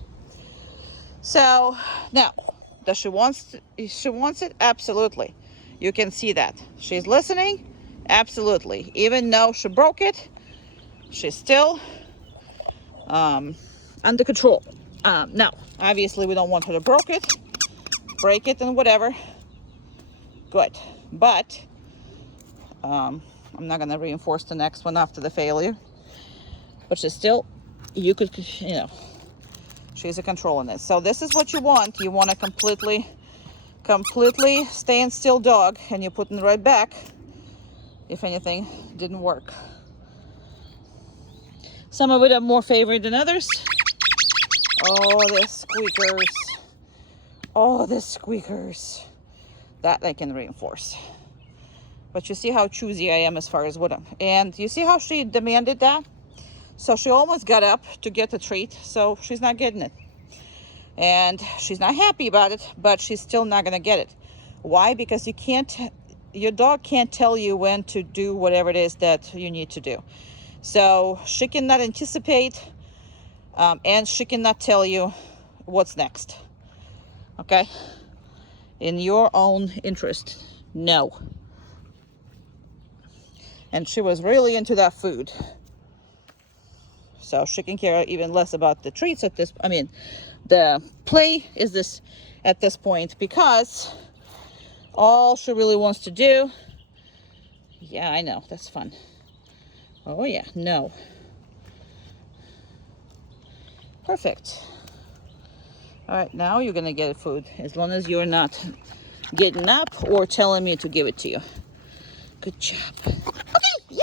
So now, does she wants it? Absolutely. You can see that she's listening. Absolutely. Even though she broke it, she's still under control. Now, obviously, we don't want her to break it, and whatever. Good. But I'm not gonna reinforce the next one after the failure. But she's still, you could, you know, she's a control in this. So this is what you want. You want a completely stand still dog, and you're putting it right back if anything didn't work. Some of it are more favored than others. Oh, the squeakers. Oh, the squeakers. That I can reinforce. But you see how choosy I am as far as what I'm. And you see how she demanded that? So she almost got up to get the treat, so she's not getting it. And she's not happy about it, but she's still not gonna get it. Why? Because your dog can't tell you when to do whatever it is that you need to do. So she cannot anticipate, and she cannot tell you what's next. Okay? In your own interest, no. And she was really into that food. So she can care even less about the treats at this, the play is this at this point, because all she really wants to do, yeah, I know, that's fun. Oh yeah, no. Perfect. All right, now you're gonna get food, as long as you're not getting up or telling me to give it to you. Good job. Okay, yay!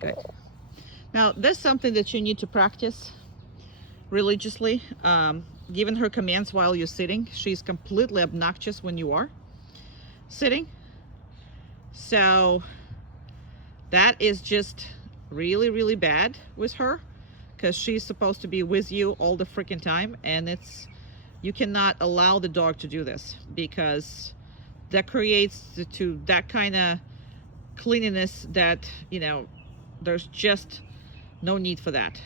Good. Now, that's something that you need to practice religiously. Giving her commands while you're sitting. She's completely obnoxious when you are sitting. So that is just really, really bad with her, because she's supposed to be with you all the freaking time, and you cannot allow the dog to do this, because that creates that kind of cleanliness that, you know, there's just no need for that.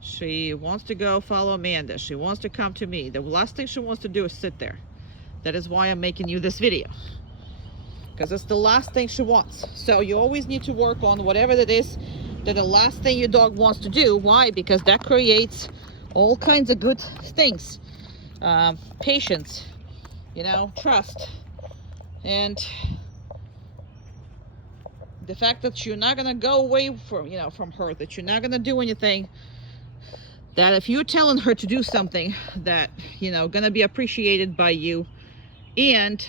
She wants to go follow Amanda. She wants to come to me. The last thing she wants to do is sit there. That is why I'm making you this video, because it's the last thing she wants. So you always need to work on whatever that is that the last thing your dog wants to do. Why? Because that creates all kinds of good things. Patience, you know, trust, and the fact that you're not gonna go away from her, that you're not gonna do anything, that if you're telling her to do something that, gonna be appreciated by you, and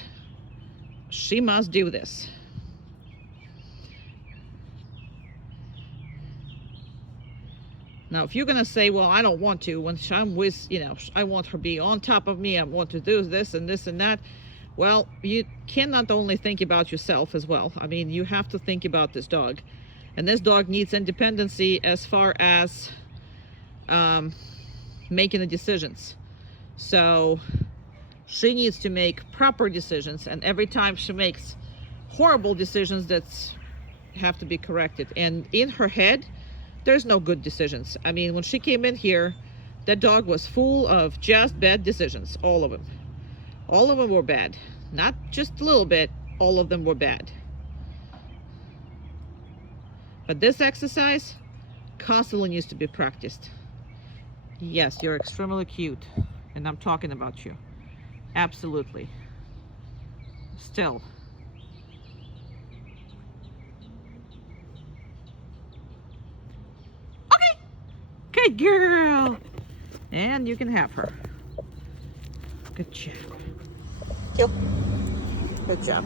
she must do this. Now, if you're gonna say, well, I don't want to, when I'm with, I want her to be on top of me, I want to do this and this and that, well, you cannot only think about yourself as well. I mean, you have to think about this dog. And this dog needs independency as far as making the decisions. So she needs to make proper decisions, and every time she makes horrible decisions that have to be corrected. And in her head, there's no good decisions. I mean, when she came in here, that dog was full of just bad decisions. All of them. All of them were bad. Not just a little bit, all of them were bad. But this exercise constantly needs to be practiced. Yes, you're extremely cute, and I'm talking about you. Absolutely. Still. Okay. Good girl. And you can have her. Good job. Good job.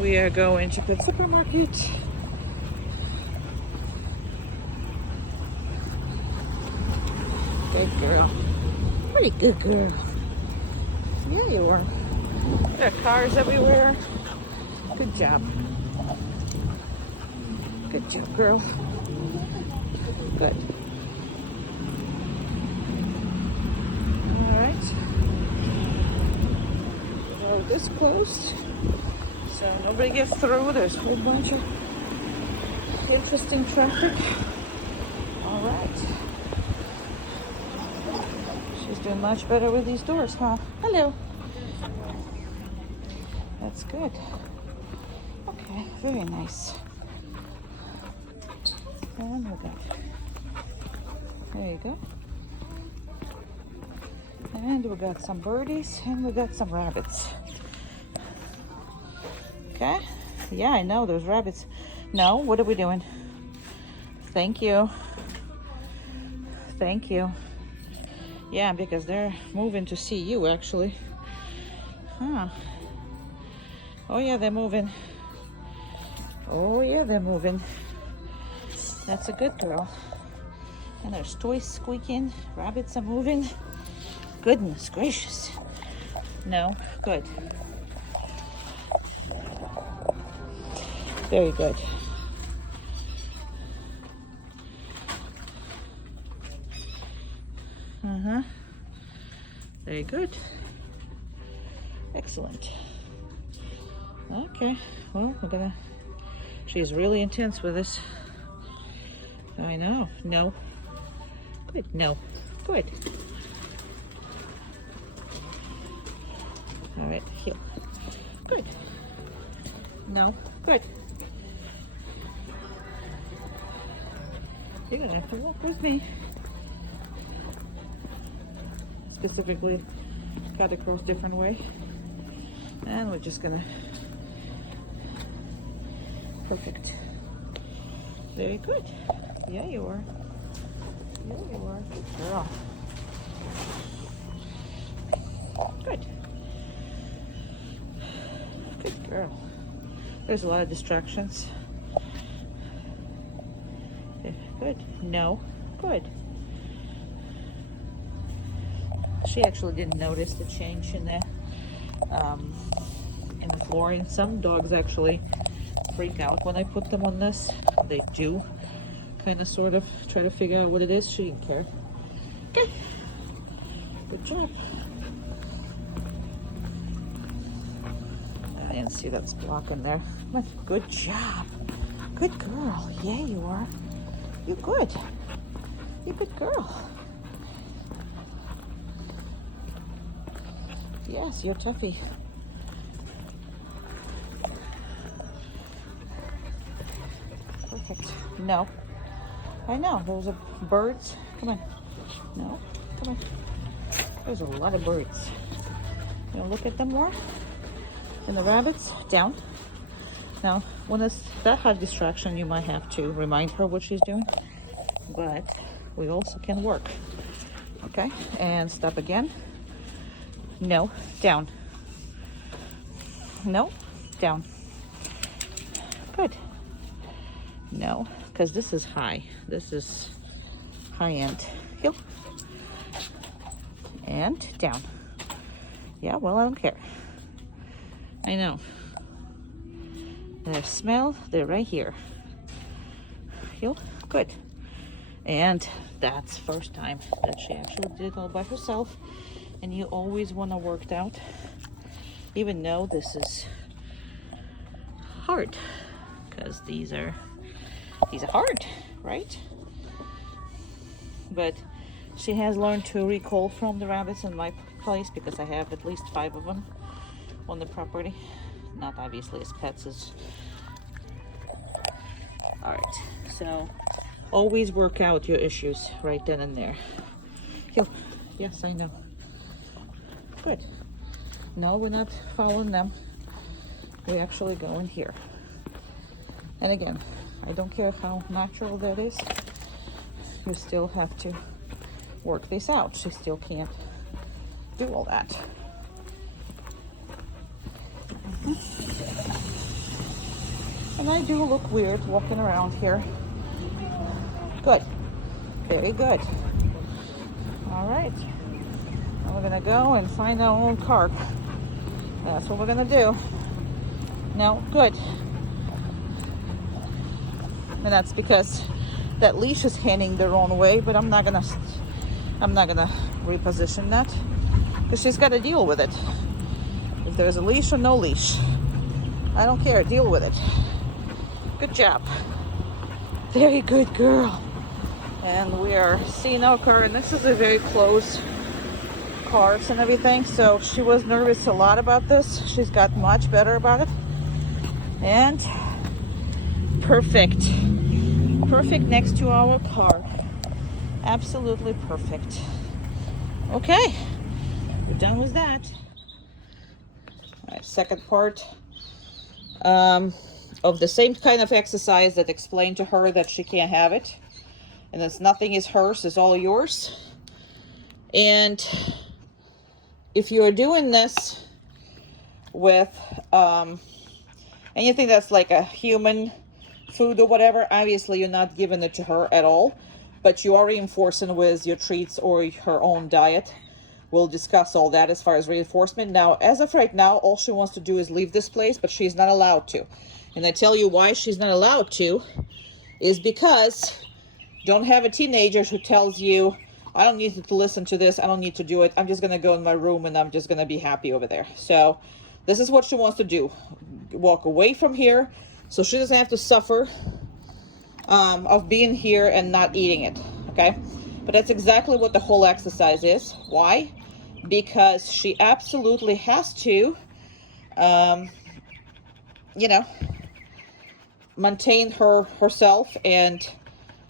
We are going to the supermarket. Good girl. Pretty good girl. Yeah, you are. There are cars everywhere. Good job. Good job, girl. Good. All right. So this closed, so nobody gets through. There's a whole bunch of interesting traffic. All right. She's doing much better with these doors, huh? Hello. That's good. Okay, very nice. And we got, there you go. And we got some birdies, and we got some rabbits. Okay. Yeah, I know there's rabbits. No, what are we doing? Thank you. Thank you. Yeah, because they're moving to see you, actually. Huh. Oh, yeah, they're moving. Oh, yeah, they're moving. That's a good girl. And there's toys squeaking. Rabbits are moving. Goodness gracious. No, good. Very good. Uh-huh. Very good. Excellent. Okay, well, we're gonna... She's really intense with this. I know. No. Good. No. Good. All right, heel. Good. No. Good. You're gonna have to walk with me. Specifically, cut across different way. And we're just gonna... Perfect. Very good. Yeah, you are. Yeah, you are. Good girl. Good. Good girl. There's a lot of distractions. Yeah, good. No. Good. She actually didn't notice the change in the flooring. Some dogs actually freak out when I put them on this. They do kind of sort of try to figure out what it is. She didn't care. Okay. Good job. I didn't see that block in there. Good job. Good girl. Yeah, you are. You're good. You're a good girl. Yes, you're toughy. Perfect. No. I know, those are birds. Come on. No, come on. There's a lot of birds. You know, look at them more. And the rabbits, down. Now, when it's that hard distraction, you might have to remind her what she's doing. But we also can work. Okay, and stop again. No, down. No, down. Good. No, because this is high. This is high end. Heel. And down. Yeah, well, I don't care. I know. The smell, they're right here. Heel. Good. And that's first time that she actually did it all by herself. And you always want to work it out, even though this is hard, because these are hard, right? But she has learned to recall from the rabbits in my place, because I have at least 5 of them on the property. Not obviously as pets as. All right, so always work out your issues right then and there. Yes, I know. Good. No, we're not following them. We actually go in here. And again, I don't care how natural that is. You still have to work this out. She still can't do all that. And I do look weird walking around here. Good. Very good. All right. Now we're gonna go and find our own cart. That's what we're gonna do. No, good. And that's because that leash is heading the wrong way, but I'm not gonna reposition that, because she's got to deal with it. If there's a leash or no leash, I don't care. Deal with it. Good job. Very good girl. And we are seeing our car, and this is a very close cars and everything, so she was nervous a lot about this. She's got much better about it. And perfect next to our car. Absolutely perfect. Okay, we're done with that. All right, second part of the same kind of exercise that explained to her that she can't have it, and it's nothing is hers, it's all yours. And if you're doing this with anything that's like a human food or whatever, obviously you're not giving it to her at all, but you are reinforcing with your treats or her own diet. We'll discuss all that as far as reinforcement. Now, as of right now, all she wants to do is leave this place, but she's not allowed to. And I tell you why she's not allowed to is because don't have a teenager who tells you, I don't need to listen to this, I don't need to do it, I'm just going to go in my room and I'm just going to be happy over there. So this is what she wants to do. Walk away from here so she doesn't have to suffer of being here and not eating it, okay? But that's exactly what the whole exercise is. Why? Because she absolutely has to, you know, maintain herself and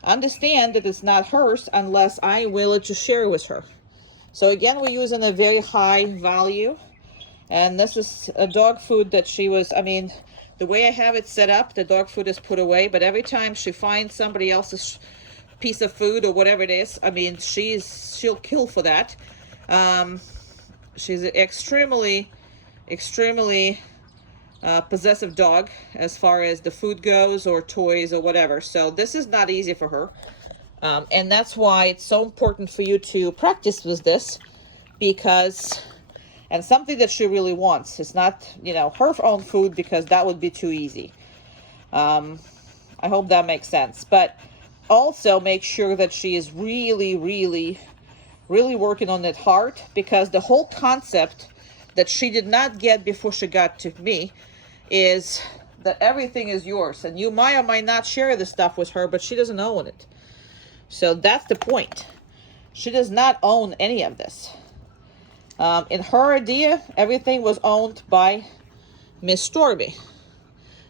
understand that it's not hers unless I will to share with her. So again, we're using a very high value, and this is a dog food that she was, I mean, the way I have it set up, the dog food is put away, but every time she finds somebody else's piece of food or whatever it is, I mean, she'll kill for that. She's an extremely possessive dog as far as the food goes or toys or whatever. So this is not easy for her. And that's why it's so important for you to practice with this, because, and something that she really wants. It's not, you know, her own food, because that would be too easy. I hope that makes sense. But also make sure that she is really working on it hard, because the whole concept that she did not get before she got to me is that everything is yours, and you might or might not share the stuff with her, but she doesn't own it. So that's the point. She does not own any of this. In her idea, everything was owned by Miss Stormy.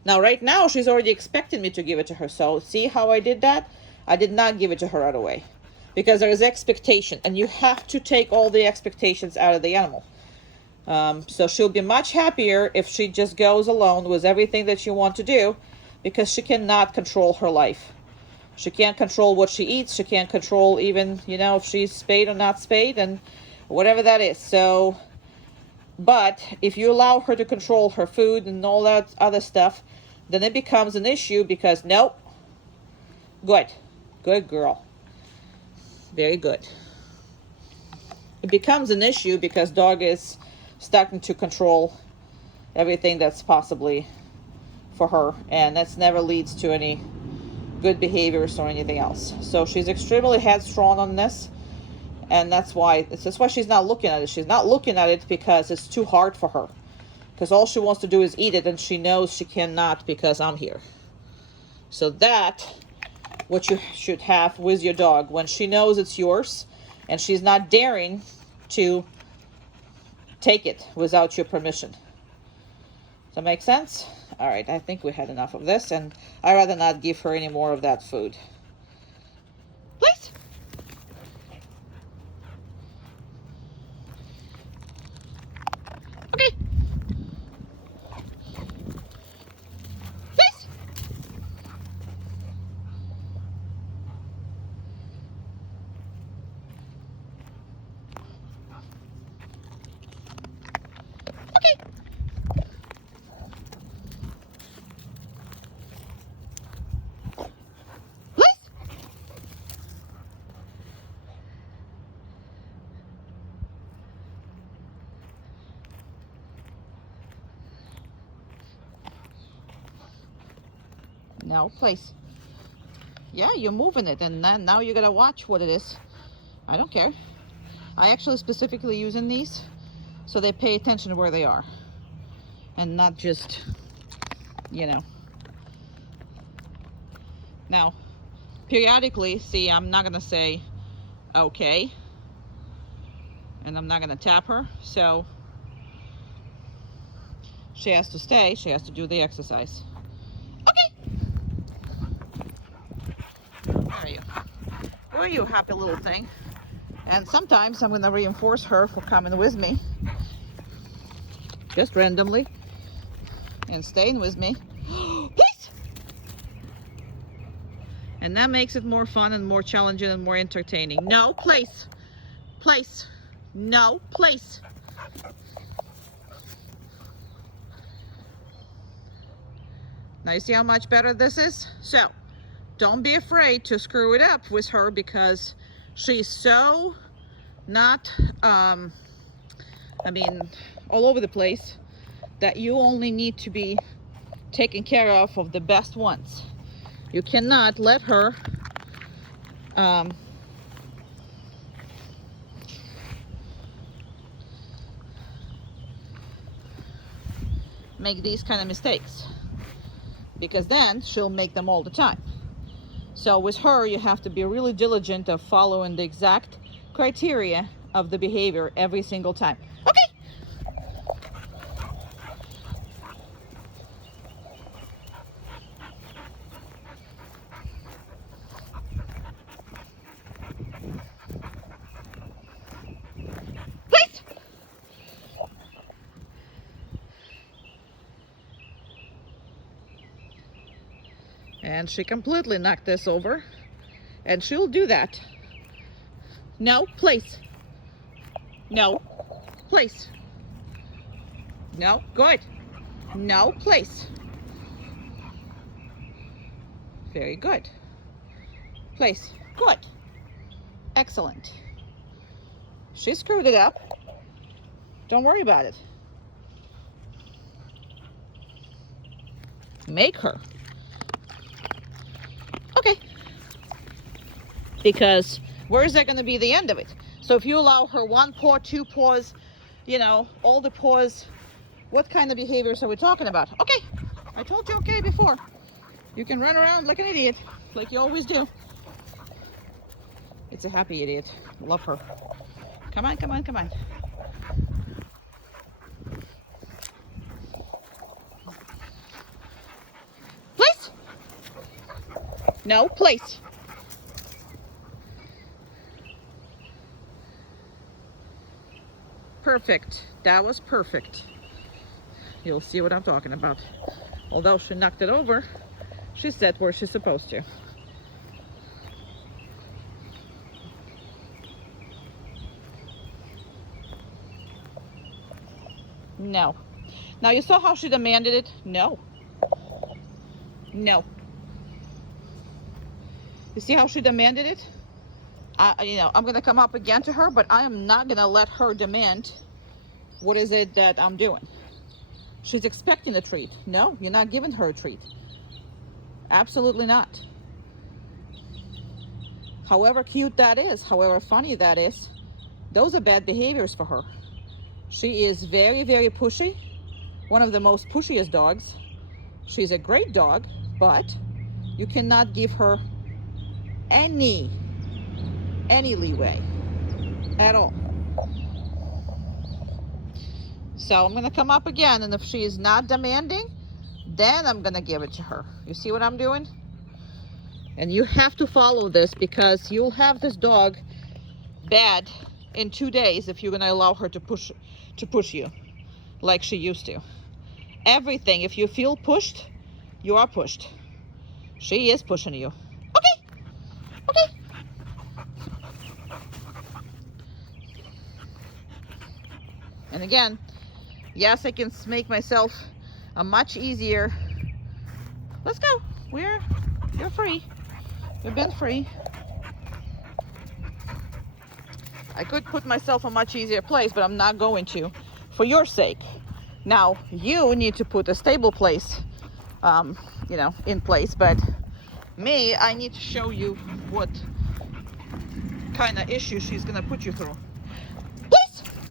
Now, right now, she's already expecting me to give it to her. So see how I did that? I did not give it to her right away because there is expectation, and you have to take all the expectations out of the animal. So she'll be much happier if she just goes alone with everything that you want to do, because she cannot control her life. She can't control what she eats. She can't control even, if she's spayed or not spayed and whatever that is. So, but if you allow her to control her food and all that other stuff, then it becomes an issue because, nope, good girl, very good. It becomes an issue because dog is starting to control everything that's possibly for her, and that's never leads to any good behaviors or anything else. So she's extremely headstrong on this, and that's why she's not looking at it. She's not looking at it because it's too hard for her, because all she wants to do is eat it, and she knows she cannot because I'm here. So that what you should have with your dog when she knows it's yours and she's not daring to take it without your permission. Does that make sense? All right, I think we had enough of this, and I'd rather not give her any more of that food. Please. Okay. Please. Okay. No, place. Yeah, you're moving it, and then now you gotta watch what it is. I don't care. I actually specifically using these so they pay attention to where they are and not just, Now, periodically, see, I'm not gonna say okay, and I'm not gonna tap her, so she has to stay. She has to do the exercise. There you go. Oh, you happy little thing. And sometimes I'm going to reinforce her for coming with me, just randomly, and staying with me. Please! And that makes it more fun and more challenging and more entertaining. No, place. Place. No, place. Now you see how much better this is? So, don't be afraid to screw it up with her because she's so not, all over the place that you only need to be taken care of the best ones. You cannot let her make these kind of mistakes, because then she'll make them all the time. So with her, you have to be really diligent of following the exact criteria of the behavior every single time. Okay. Please. And she completely knocked this over, and she'll do that. No, place. No, place. No, good. No, place. Very good. Place. Good. Excellent. She screwed it up. Don't worry about it. Make her. Okay. Because where is that going to be the end of it? So if you allow her one paw, two paws, all the paws, what kind of behaviors are we talking about? Okay. I told you okay before. You can run around like an idiot, like you always do. It's a happy idiot. Love her. Come on, come on, come on. Place? No, place. perfect. That was perfect. You'll see what I'm talking about. Although she knocked it over, she sat where she's supposed to. No. Now you saw how she demanded it? No. No. You see how she demanded it? I'm gonna come up again to her, but I am not gonna let her demand what is it that I'm doing. She's expecting a treat. No, you're not giving her a treat. Absolutely not. However cute that is, however funny that is, those are bad behaviors for her. She is very, very pushy. One of the most pushiest dogs. She's a great dog, but you cannot give her any leeway at all. So I'm gonna come up again, and if she is not demanding, then I'm gonna give it to her. You see what I'm doing? And you have to follow this, because you'll have this dog bad in 2 days if you're gonna allow her to push you like she used to. Everything, if you feel pushed, you are pushed. She is pushing you. Okay. And again, yes, I can make myself a much easier. Let's go. You're free. You've been free. I could put myself a much easier place, but I'm not going to, for your sake. Now, you need to put a stable place, in place, but me, I need to show you what kind of issue she's gonna put you through.